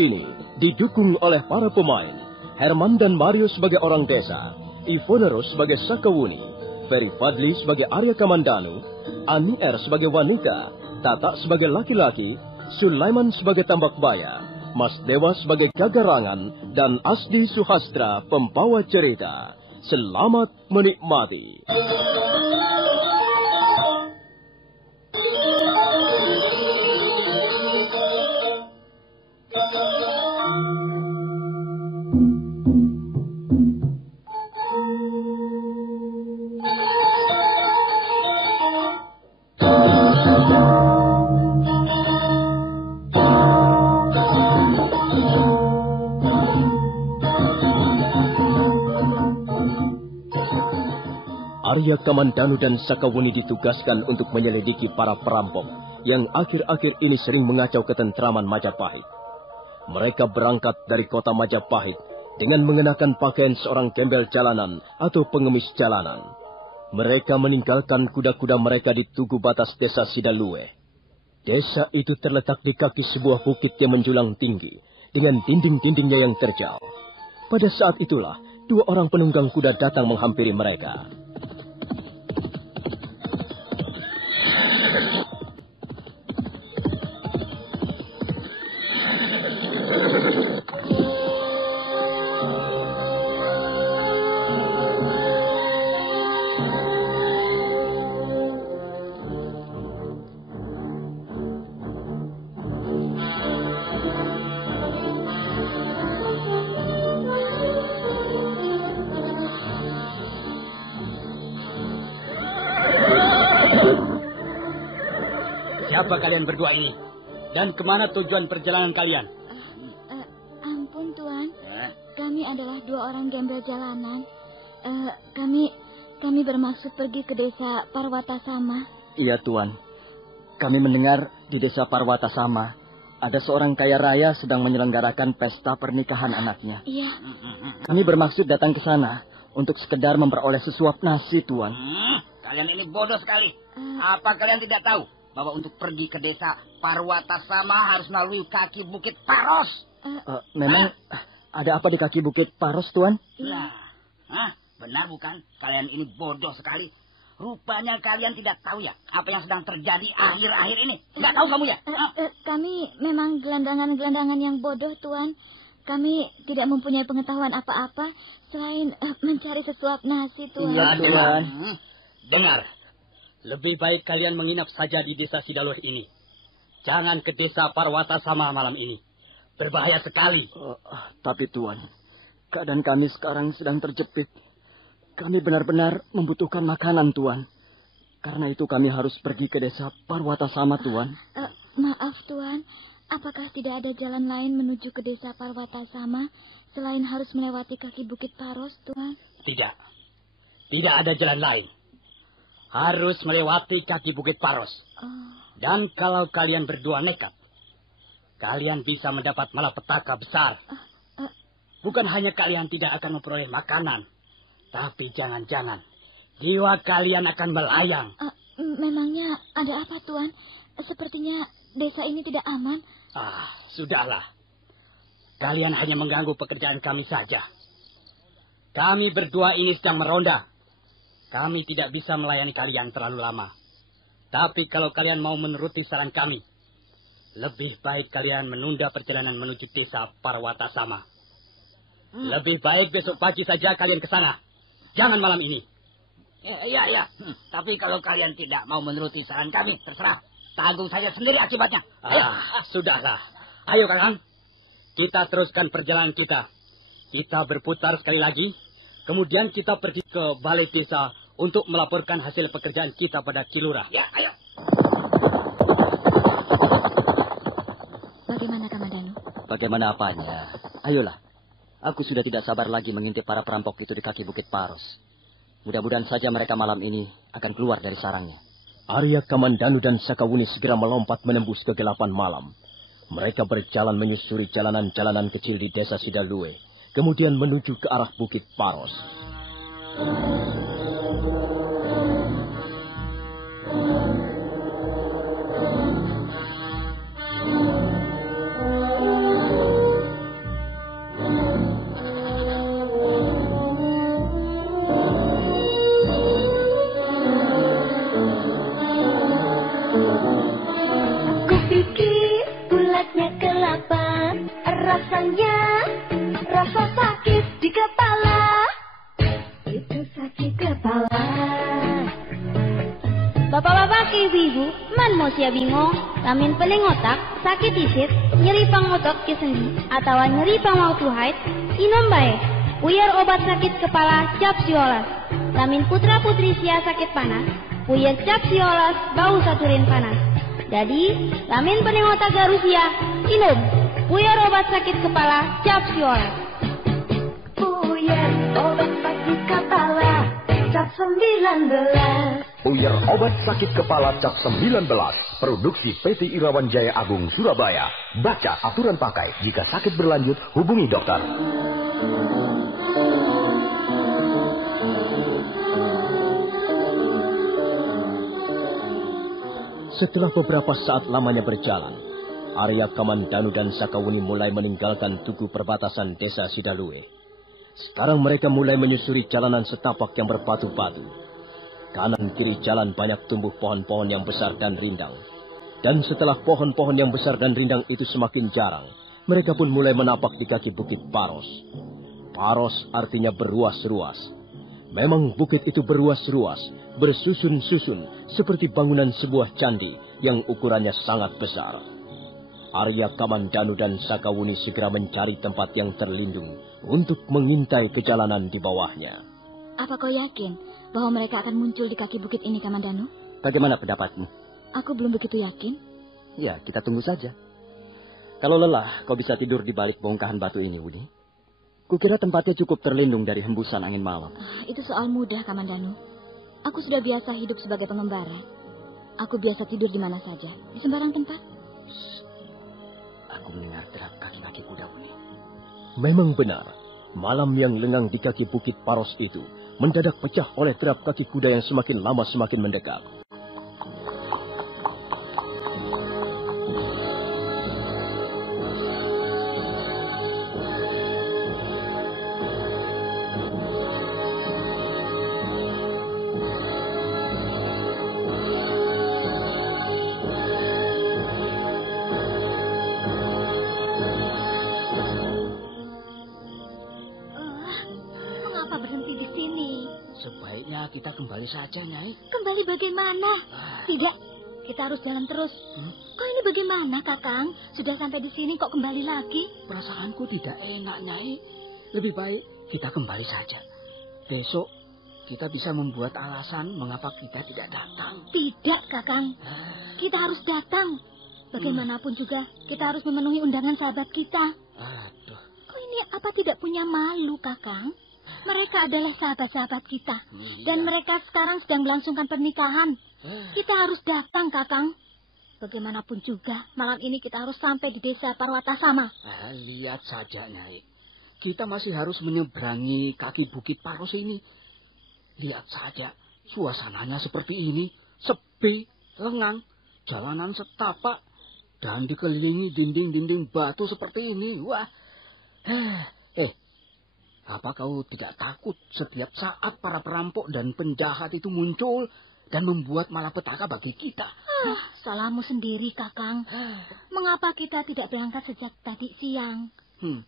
ini, didukung oleh para pemain, Herman dan Mario sebagai orang desa, Ivone Rose sebagai Sakawuni, Ferry Fadli sebagai Arya Kamandanu, Ani R sebagai wanita, Tata sebagai laki-laki, Sulaiman sebagai tambak baya, Mas Dewa sebagai gagarangan, dan Asdi Suhastra pembawa cerita. Selamat menikmati. Arya Kamandanu dan Sakawuni ditugaskan untuk menyelidiki para perampok yang akhir-akhir ini sering mengacau ketentraman Majapahit. Mereka berangkat dari kota Majapahit dengan mengenakan pakaian seorang gembel jalanan atau pengemis jalanan. Mereka meninggalkan kuda-kuda mereka di tugu batas desa Sidalue. Desa itu terletak di kaki sebuah bukit yang menjulang tinggi dengan dinding-dindingnya yang terjal. Pada saat itulah, dua orang penunggang kuda datang menghampiri mereka. Siapa kalian berdua ini? Dan kemana tujuan perjalanan kalian? Ampun, Tuan. Kami adalah 2 orang gembel jalanan. Kami bermaksud pergi ke desa Parwatasama. Iya, Tuan. Kami mendengar di desa Parwatasama ada seorang kaya raya sedang menyelenggarakan pesta pernikahan anaknya. Iya. Kami bermaksud datang ke sana untuk sekedar memperoleh sesuap nasi, Tuan. Kalian ini bodoh sekali. Apa kalian tidak tahu bahwa untuk pergi ke desa Parwatasama harus melalui kaki Bukit Paros? Memang ada apa di kaki Bukit Paros, Tuan? Nah, benar bukan? Kalian ini bodoh sekali. Rupanya kalian tidak tahu ya apa yang sedang terjadi akhir-akhir ini. Tidak tahu kamu ya? Kami memang gelandangan-gelandangan yang bodoh, Tuan. Kami tidak mempunyai pengetahuan apa-apa selain mencari sesuap nasi, Tuan. Iya, Tuan. Dengar, lebih baik kalian menginap saja di desa Sidalur ini. Jangan ke desa Parwatasama malam ini. Berbahaya sekali. Tapi Tuan, keadaan kami sekarang sedang terjepit. Kami benar-benar membutuhkan makanan, Tuan. Karena itu kami harus pergi ke desa Parwatasama, Tuan. Maaf, Tuan. Apakah tidak ada jalan lain menuju ke desa Parwatasama selain harus melewati kaki Bukit Paros, Tuan? Tidak. Tidak ada jalan lain. Harus melewati kaki Bukit Paros. Dan kalau kalian berdua nekat, kalian bisa mendapat malapetaka besar. Bukan hanya kalian tidak akan memperoleh makanan, tapi jangan-jangan jiwa kalian akan melayang. Memangnya ada apa, Tuan? Sepertinya desa ini tidak aman. Sudahlah. Kalian hanya mengganggu pekerjaan kami saja. Kami berdua ini sedang meronda. Kami tidak bisa melayani kalian terlalu lama. Tapi kalau kalian mau menuruti saran kami, lebih baik kalian menunda perjalanan menuju desa Parwatasama. Lebih baik besok pagi saja kalian ke sana. Jangan malam ini. Iya. Tapi kalau kalian tidak mau menuruti saran kami, terserah. Tanggung saja sendiri akibatnya. Sudahlah. Ayo, Kakang. Kita teruskan perjalanan kita. Kita berputar sekali lagi. Kemudian kita pergi ke balai desa untuk melaporkan hasil pekerjaan kita pada Kilurah. Ya, ayo. Bagaimana, Kamandanu? Bagaimana apanya? Ayolah. Aku sudah tidak sabar lagi mengintip para perampok itu di kaki Bukit Paros. Mudah-mudahan saja mereka malam ini akan keluar dari sarangnya. Arya Kamandanu dan Sakawuni segera melompat menembus kegelapan malam. Mereka berjalan menyusuri jalanan-jalanan kecil di desa Sidalue, kemudian menuju ke arah Bukit Paros. Rasa sakit di kepala, itu sakit kepala. Bapak-bapak, ibu-ibu, man mau sia bingung, lamin peling otak, sakit isit, nyeri pangotok ke sendi, atau nyeri pangwau haid, inom bae, puyer obat sakit kepala cap siolas. Lamin putra-putri sia sakit panas, puyer cap siolas bau saturin panas. Jadi, lamin peling otak garusia, inom, puyer obat sakit kepala cap siolas. Puyer obat sakit kepala cap 19. Puyer obat sakit kepala cap 19. Produksi PT Irawan Jaya Agung Surabaya. Baca aturan pakai. Jika sakit berlanjut, hubungi dokter. Setelah beberapa saat lamanya berjalan, Arya Kamandanu dan Sakawuni mulai meninggalkan tugu perbatasan desa Sidalue. Sekarang mereka mulai menyusuri jalanan setapak yang berbatu-batu. Kanan kiri jalan banyak tumbuh pohon-pohon yang besar dan rindang. Dan setelah pohon-pohon yang besar dan rindang itu semakin jarang, mereka pun mulai menapak di kaki Bukit Paros. Paros artinya beruas-ruas. Memang bukit itu beruas-ruas, bersusun-susun seperti bangunan sebuah candi yang ukurannya sangat besar. Arya Kamandanu dan Sakawuni segera mencari tempat yang terlindung untuk mengintai kejalanan di bawahnya. Apa kau yakin bahwa mereka akan muncul di kaki bukit ini, Kamandanu? Bagaimana pendapatmu? Aku belum begitu yakin. Ya, kita tunggu saja. Kalau lelah, kau bisa tidur di balik bongkahan batu ini, Wuni. Kukira tempatnya cukup terlindung dari hembusan angin malam. Itu soal mudah, Kamandanu. Aku sudah biasa hidup sebagai pengembara. Aku biasa tidur di mana saja, di sembarang tempat. Aku mendengar derap kaki-kaki kuda, Wuni. Memang benar, malam yang lengang di kaki Bukit Paros itu mendadak pecah oleh derap kaki kuda yang semakin lama semakin mendekat. Kita kembali saja, Nyai. Kembali bagaimana? Tidak, kita harus jalan terus. Kok ini bagaimana, Kakang? Sudah sampai di sini kok kembali lagi? Perasaanku tidak enak, Nyai. Lebih baik kita kembali saja. Besok kita bisa membuat alasan mengapa kita tidak datang. Tidak, Kakang. Kita harus datang. Bagaimanapun juga, kita harus memenuhi undangan sahabat kita. Aduh. Kok ini apa tidak punya malu, Kakang? Mereka adalah sahabat-sahabat kita. Dan mereka sekarang sedang melangsungkan pernikahan. Kita harus datang, Kakang. Bagaimanapun juga, malam ini kita harus sampai di desa Parwatasama. Lihat saja, Nyai. Kita masih harus menyeberangi kaki Bukit Paros ini. Lihat saja, suasananya seperti ini. Sepi, lengang, jalanan setapak, dan dikelilingi dinding-dinding batu seperti ini. Wah, apa kau tidak takut setiap saat para perampok dan penjahat itu muncul dan membuat malapetaka bagi kita? Salahmu sendiri, Kakang. Mengapa kita tidak berangkat sejak tadi siang?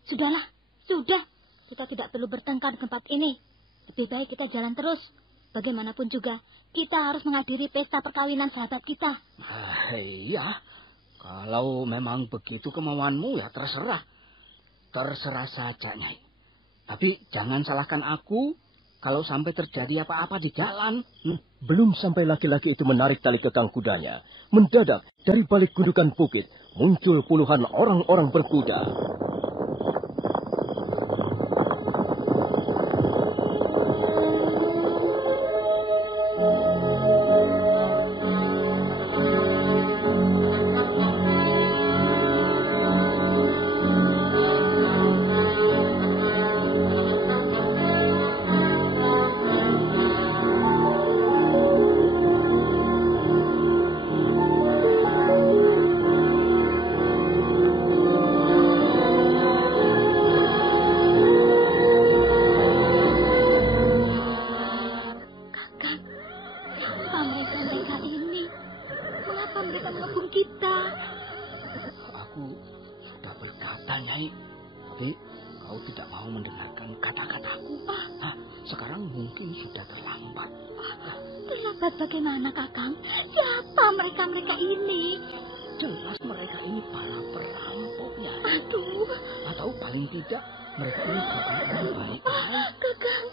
Sudahlah, sudah. Kita tidak perlu bertengkar di tempat ini. Lebih baik kita jalan terus. Bagaimanapun juga, kita harus menghadiri pesta perkawinan sahabat kita. Iya, kalau memang begitu kemauanmu ya terserah. Terserah saja, Nyai. Tapi jangan salahkan aku kalau sampai terjadi apa-apa di jalan. Belum sampai laki-laki itu menarik tali kekang kudanya, mendadak dari balik gundukan bukit muncul puluhan orang-orang berkuda. Bagaimana, Kakang? Siapa mereka-mereka ini? Jelas mereka ini para perampoknya. Aduh. Atau paling tidak, mereka ini bukan orang baik. Kakang.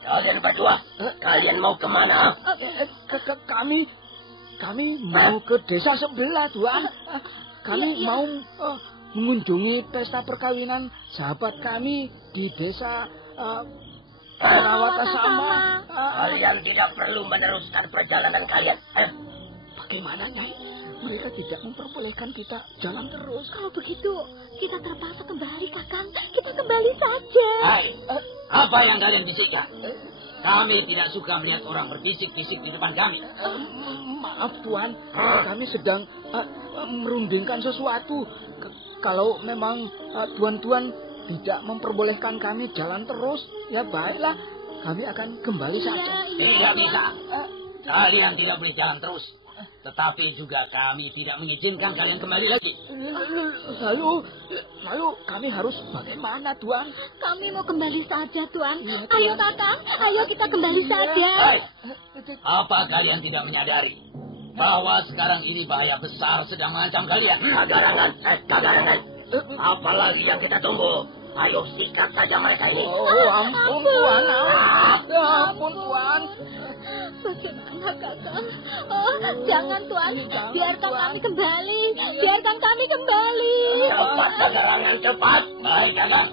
Kalian berdua, kalian mau kemana? Kami mau ke desa sebelah, Tuan. Kami mau mengunjungi pesta perkawinan sahabat kami di desa Parwatasama. Kalian tidak perlu meneruskan perjalanan kalian. Bagaimana, Nyai? Mereka tidak memperbolehkan kita jalan terus. Kalau begitu, kita terpaksa kembali, Kakang. Kita kembali saja. Hai, apa yang kalian bisikkan? Kami tidak suka melihat orang berbisik-bisik di depan kami. Maaf, Tuan. Kami sedang merundingkan sesuatu. Kalau memang Tuan-Tuan tidak memperbolehkan kami jalan terus, ya baiklah, kami akan kembali saja. Tidak bisa. Kalian tidak boleh jalan terus. Tetapi juga kami tidak mengizinkan kalian kembali lagi. Lalu kami harus bagaimana, Tuan? Kami mau kembali saja, Tuan. Ayo, Kakang. Ayo kita kembali saja. Apa kalian tidak menyadari bahwa sekarang ini bahaya besar sedang mengancam kalian? Kagarangan. Apalagi yang kita tunggu? Ayo sikat saja mereka ini. Ampun, Tuan. Ampun, Tuan. Bagaimana, Kakang? Oh, jangan, Tuan. Biarkan kami kembali. Biarkan kami kembali. Cepat, Kakang, cepat. Baik, Kakang.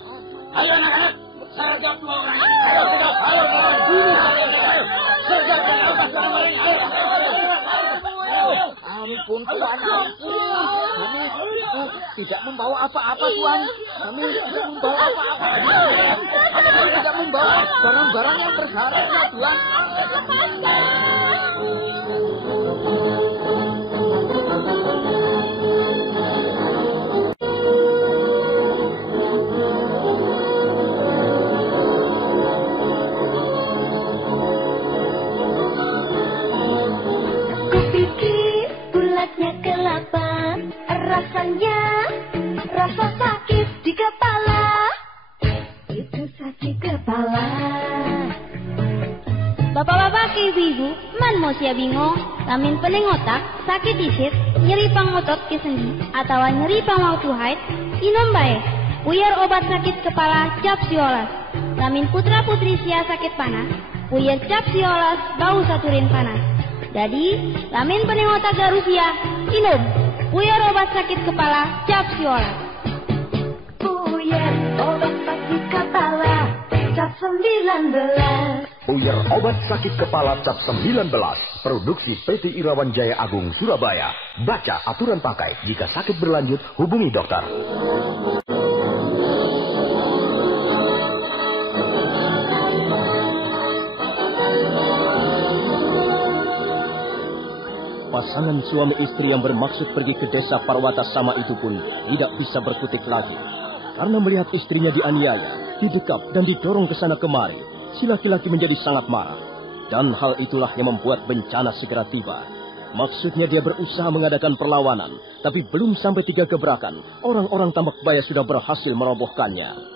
Ayo, anak-anak. Sergap dua orang. Ayo, sergap. Ayo. Sergap dan lepas dua orang. Ayo. Ampun, Tuan. Kami tidak membawa apa-apa, Tuan. Kami tidak membawa apa-apa. Kami tidak membawa barang-barang yang berharga, Tuan. Kupikir bulatnya kelapa, rasanya rasa sakit di kepala. Itu sakit kepala. Bapak-bapak ke ibu-ibu, man mau sia bingung, lamin pening otak, sakit isit, nyeri pangotot ke sendi, atau nyeri pangwaktu haid, inom bae, puyar obat sakit kepala cap siolas. Lamin putra putri sia sakit panas, puyar cap siolas bau saturin panas. Jadi, lamin pening otak garusia, inom, puyar obat sakit kepala cap siolas. Puyar obat sakit kepala cap 19. Puyar obat sakit kepala cap 19. Produksi PT Irawan Jaya Agung Surabaya. Baca aturan pakai. Jika sakit berlanjut, hubungi dokter. Pasangan suami istri yang bermaksud pergi ke desa Parwata Sama itu pun tidak bisa berkutik lagi. Karena melihat istrinya dianiaya, didekap dan didorong ke sana kemari, si laki-laki menjadi sangat marah. Dan hal itulah yang membuat bencana segera tiba. Maksudnya dia berusaha mengadakan perlawanan, tapi belum sampai 3 gebrakan, orang-orang Tambak Baya sudah berhasil merobohkannya.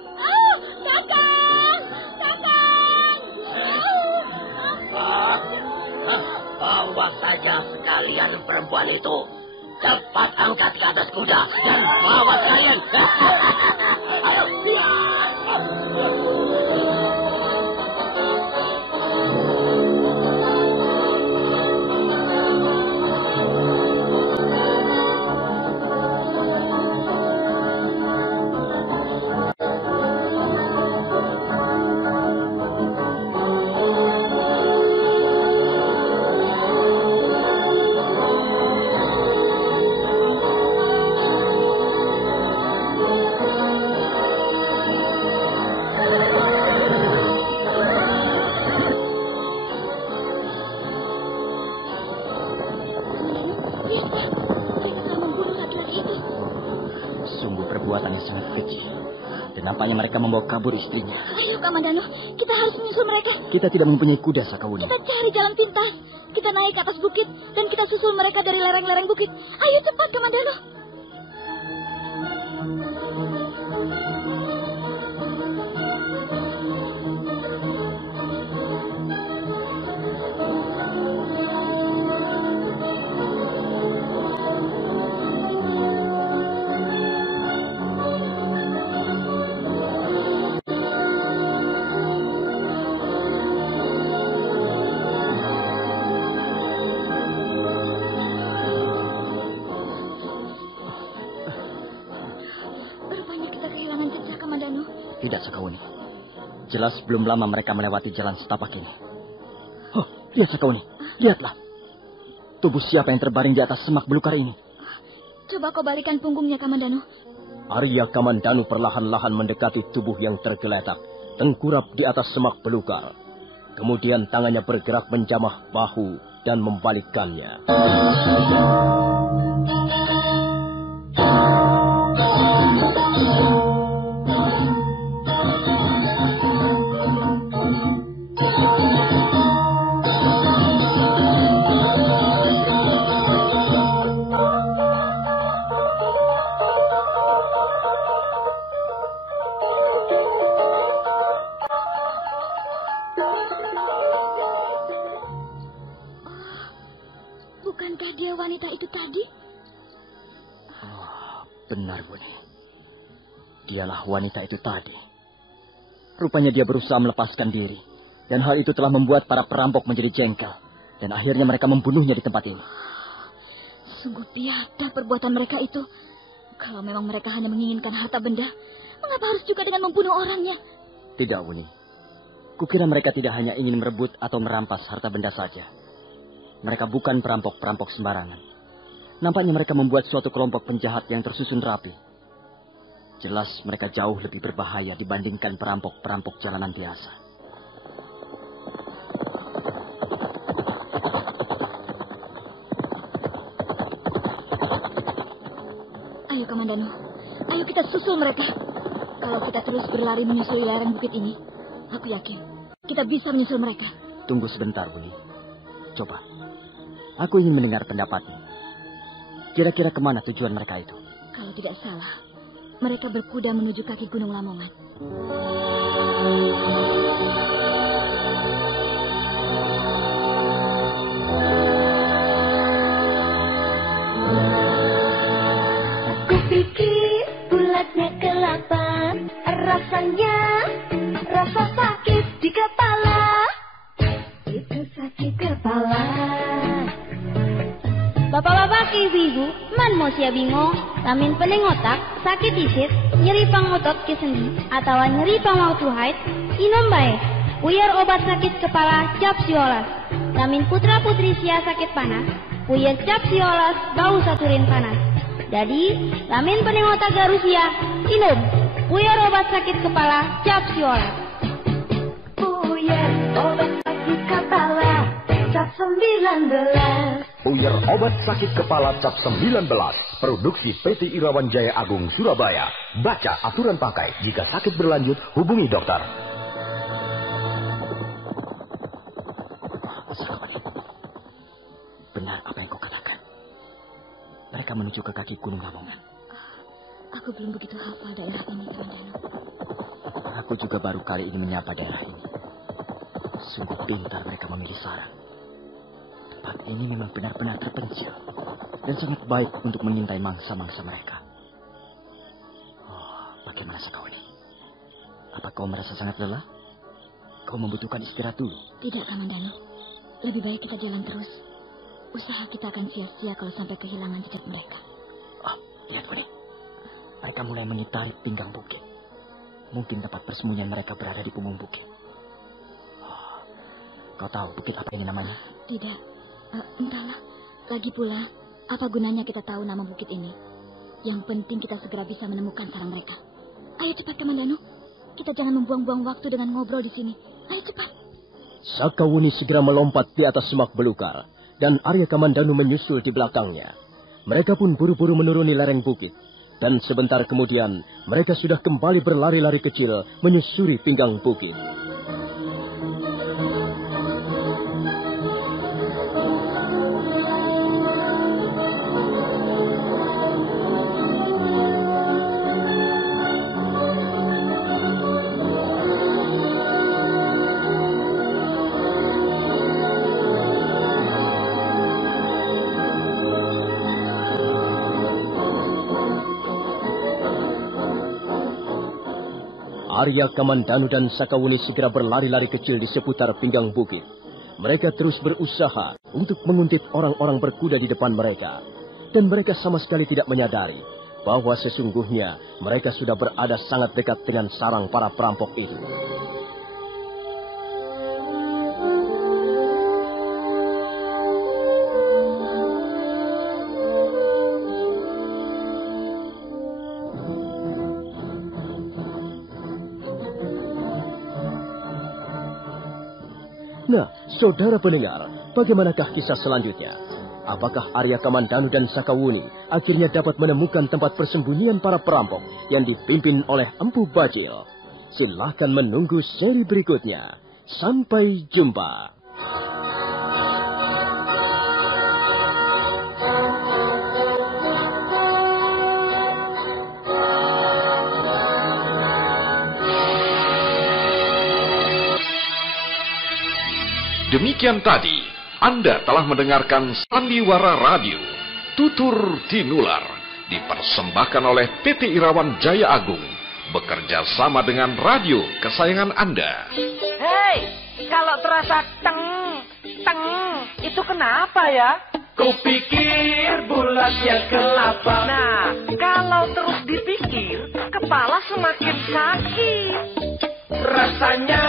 Bawa saja sekalian perempuan itu. Cepat angkat ke atas kuda dan bawa kalian. Ayo, Nampaknya mereka membawa kabur istrinya. Ayo, Kamandano, kita harus menyusul mereka. Kita tidak mempunyai kuda, Sakawuni. Kita cari jalan pintas. Kita naik ke atas bukit dan kita susul mereka dari lereng-lereng bukit. Ayo cepat, Kamandano. Tidak, Sakawuni. Jelas belum lama mereka melewati jalan setapak ini. Oh, lihat, Sakawuni. Lihatlah. Tubuh siapa yang terbaring di atas semak belukar ini? Coba kau balikan punggungnya, Kamandano. Arya Kamandanu perlahan-lahan mendekati tubuh yang tergeletak, tengkurap di atas semak belukar. Kemudian tangannya bergerak menjamah bahu dan membalikkannya. Bukankah dia wanita itu tadi? Oh, benar, Buni. Dialah wanita itu tadi. Rupanya dia berusaha melepaskan diri. Dan hal itu telah membuat para perampok menjadi jengkel. Dan akhirnya mereka membunuhnya di tempat ini. Sungguh biadab perbuatan mereka itu. Kalau memang mereka hanya menginginkan harta benda, mengapa harus juga dengan membunuh orangnya? Tidak, Wuni. Kukira mereka tidak hanya ingin merebut atau merampas harta benda saja. Mereka bukan perampok-perampok sembarangan. Nampaknya mereka membuat suatu kelompok penjahat yang tersusun rapi. Jelas mereka jauh lebih berbahaya dibandingkan perampok-perampok jalanan biasa. Ayo, Kamandanu. Ayo kita susul mereka. Kalau kita terus berlari menyusuri lereng bukit ini, aku yakin kita bisa menyusul mereka. Tunggu sebentar, Wuni. Coba. Aku ingin mendengar pendapatmu. Kira-kira kemana tujuan mereka itu? Kalau tidak salah, mereka berkuda menuju kaki Gunung Lamongan. Kupikir bulatnya kelapa, rasanya rasa sakit di kepala. Itu sakit kepala. Bapak-bapak, ibu-ibu, man mau sia bingung, lamin pening otak, sakit isit, nyeri pangotot ke sendi, atau nyeri pangwau tuhait, inom bae. Puyar obat sakit kepala cap siolas. Lamin putra-putri sia sakit panas, puyar cap siolas bau saturin panas. Jadi, lamin pening otak garusia, inom. Puyar obat sakit kepala cap siolas. Puyar obat sakit kepala cap 19. Puyar obat sakit kepala cap 19. Produksi PT Irawan Jaya Agung Surabaya. Baca aturan pakai. Jika sakit berlanjut, hubungi dokter. Benar apa yang kau katakan. Mereka menuju ke kaki Gunung Lamongan. Aku belum begitu hafal daerah ini, Kamandanu. Aku juga baru kali ini menyapa daerah ini. Sungguh pintar mereka memilih sarang. Tempat ini memang benar-benar terpencil dan sangat baik untuk mengintai mangsa-mangsa mereka. Oh, bagaimana kau ini? Apa kau merasa sangat lelah? Kau membutuhkan istirahat dulu? Tidak, Kamandanu. Lebih baik kita jalan terus. Usaha kita akan sia-sia kalau sampai kehilangan jejak mereka. Oh, lihat, Wuni. Mereka mulai mengitari pinggang bukit. Mungkin tempat persembunyian mereka berada di punggung bukit. Oh, kau tahu bukit apa ini namanya? Tidak. Entahlah. Lagi pula, apa gunanya kita tahu nama bukit ini? Yang penting kita segera bisa menemukan sarang mereka. Ayo cepat, Kamandanu. Kita jangan membuang-buang waktu dengan ngobrol di sini. Ayo cepat. Sakawuni segera melompat di atas semak belukar, dan Arya Kamandanu menyusul di belakangnya. Mereka pun buru-buru menuruni lereng bukit. Dan sebentar kemudian, mereka sudah kembali berlari-lari kecil menyusuri pinggang bukit. Arya Kamandanu dan Sakawuni segera berlari-lari kecil di seputar pinggang bukit. Mereka terus berusaha untuk menguntit orang-orang berkuda di depan mereka. Dan mereka sama sekali tidak menyadari bahwa sesungguhnya mereka sudah berada sangat dekat dengan sarang para perampok itu. Nah, saudara pendengar, bagaimanakah kisah selanjutnya? Apakah Arya Kamandanu dan Sakawuni akhirnya dapat menemukan tempat persembunyian para perampok yang dipimpin oleh Empu Bajil? Silahkan menunggu seri berikutnya. Sampai jumpa. Demikian tadi, Anda telah mendengarkan Sandiwara Radio, Tutur Tinular, dipersembahkan oleh PT Irawan Jaya Agung, bekerja sama dengan radio kesayangan Anda. Hei, kalau terasa teng, itu kenapa ya? Kupikir bulatnya kelapa. Nah, kalau terus dipikir, kepala semakin sakit. Rasanya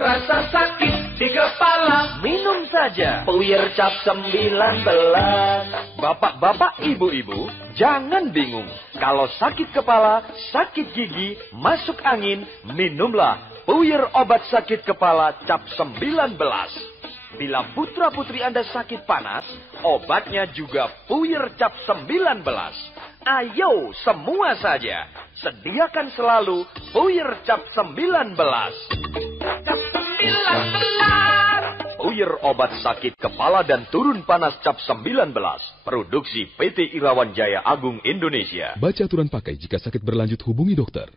rasa sakit di kepala. Minum saja Puyer Cap 19. Bapak-bapak, ibu-ibu, jangan bingung. Kalau sakit kepala, sakit gigi, masuk angin, minumlah Puyer obat sakit kepala Cap 19. Bila putra-putri Anda sakit panas, obatnya juga Puyer Cap 19. Ayo semua saja, sediakan selalu Puyer Cap 19. Cap 19. Puyer obat sakit kepala dan turun panas Cap 19. Produksi PT Irawan Jaya Agung Indonesia. Baca aturan pakai jika sakit berlanjut, hubungi dokter.